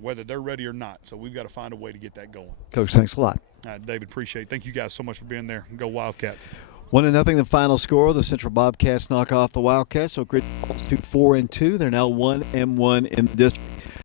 whether they're ready or not. So we've got to find a way to get that going. Coach, thanks a lot. David, appreciate it. Thank you guys so much for being there. Go Wildcats. 1-0 the final score. The Central Bobcats knock off the Wildcats. So Oak Ridge falls to 4-2. They're now 1-1 in the district.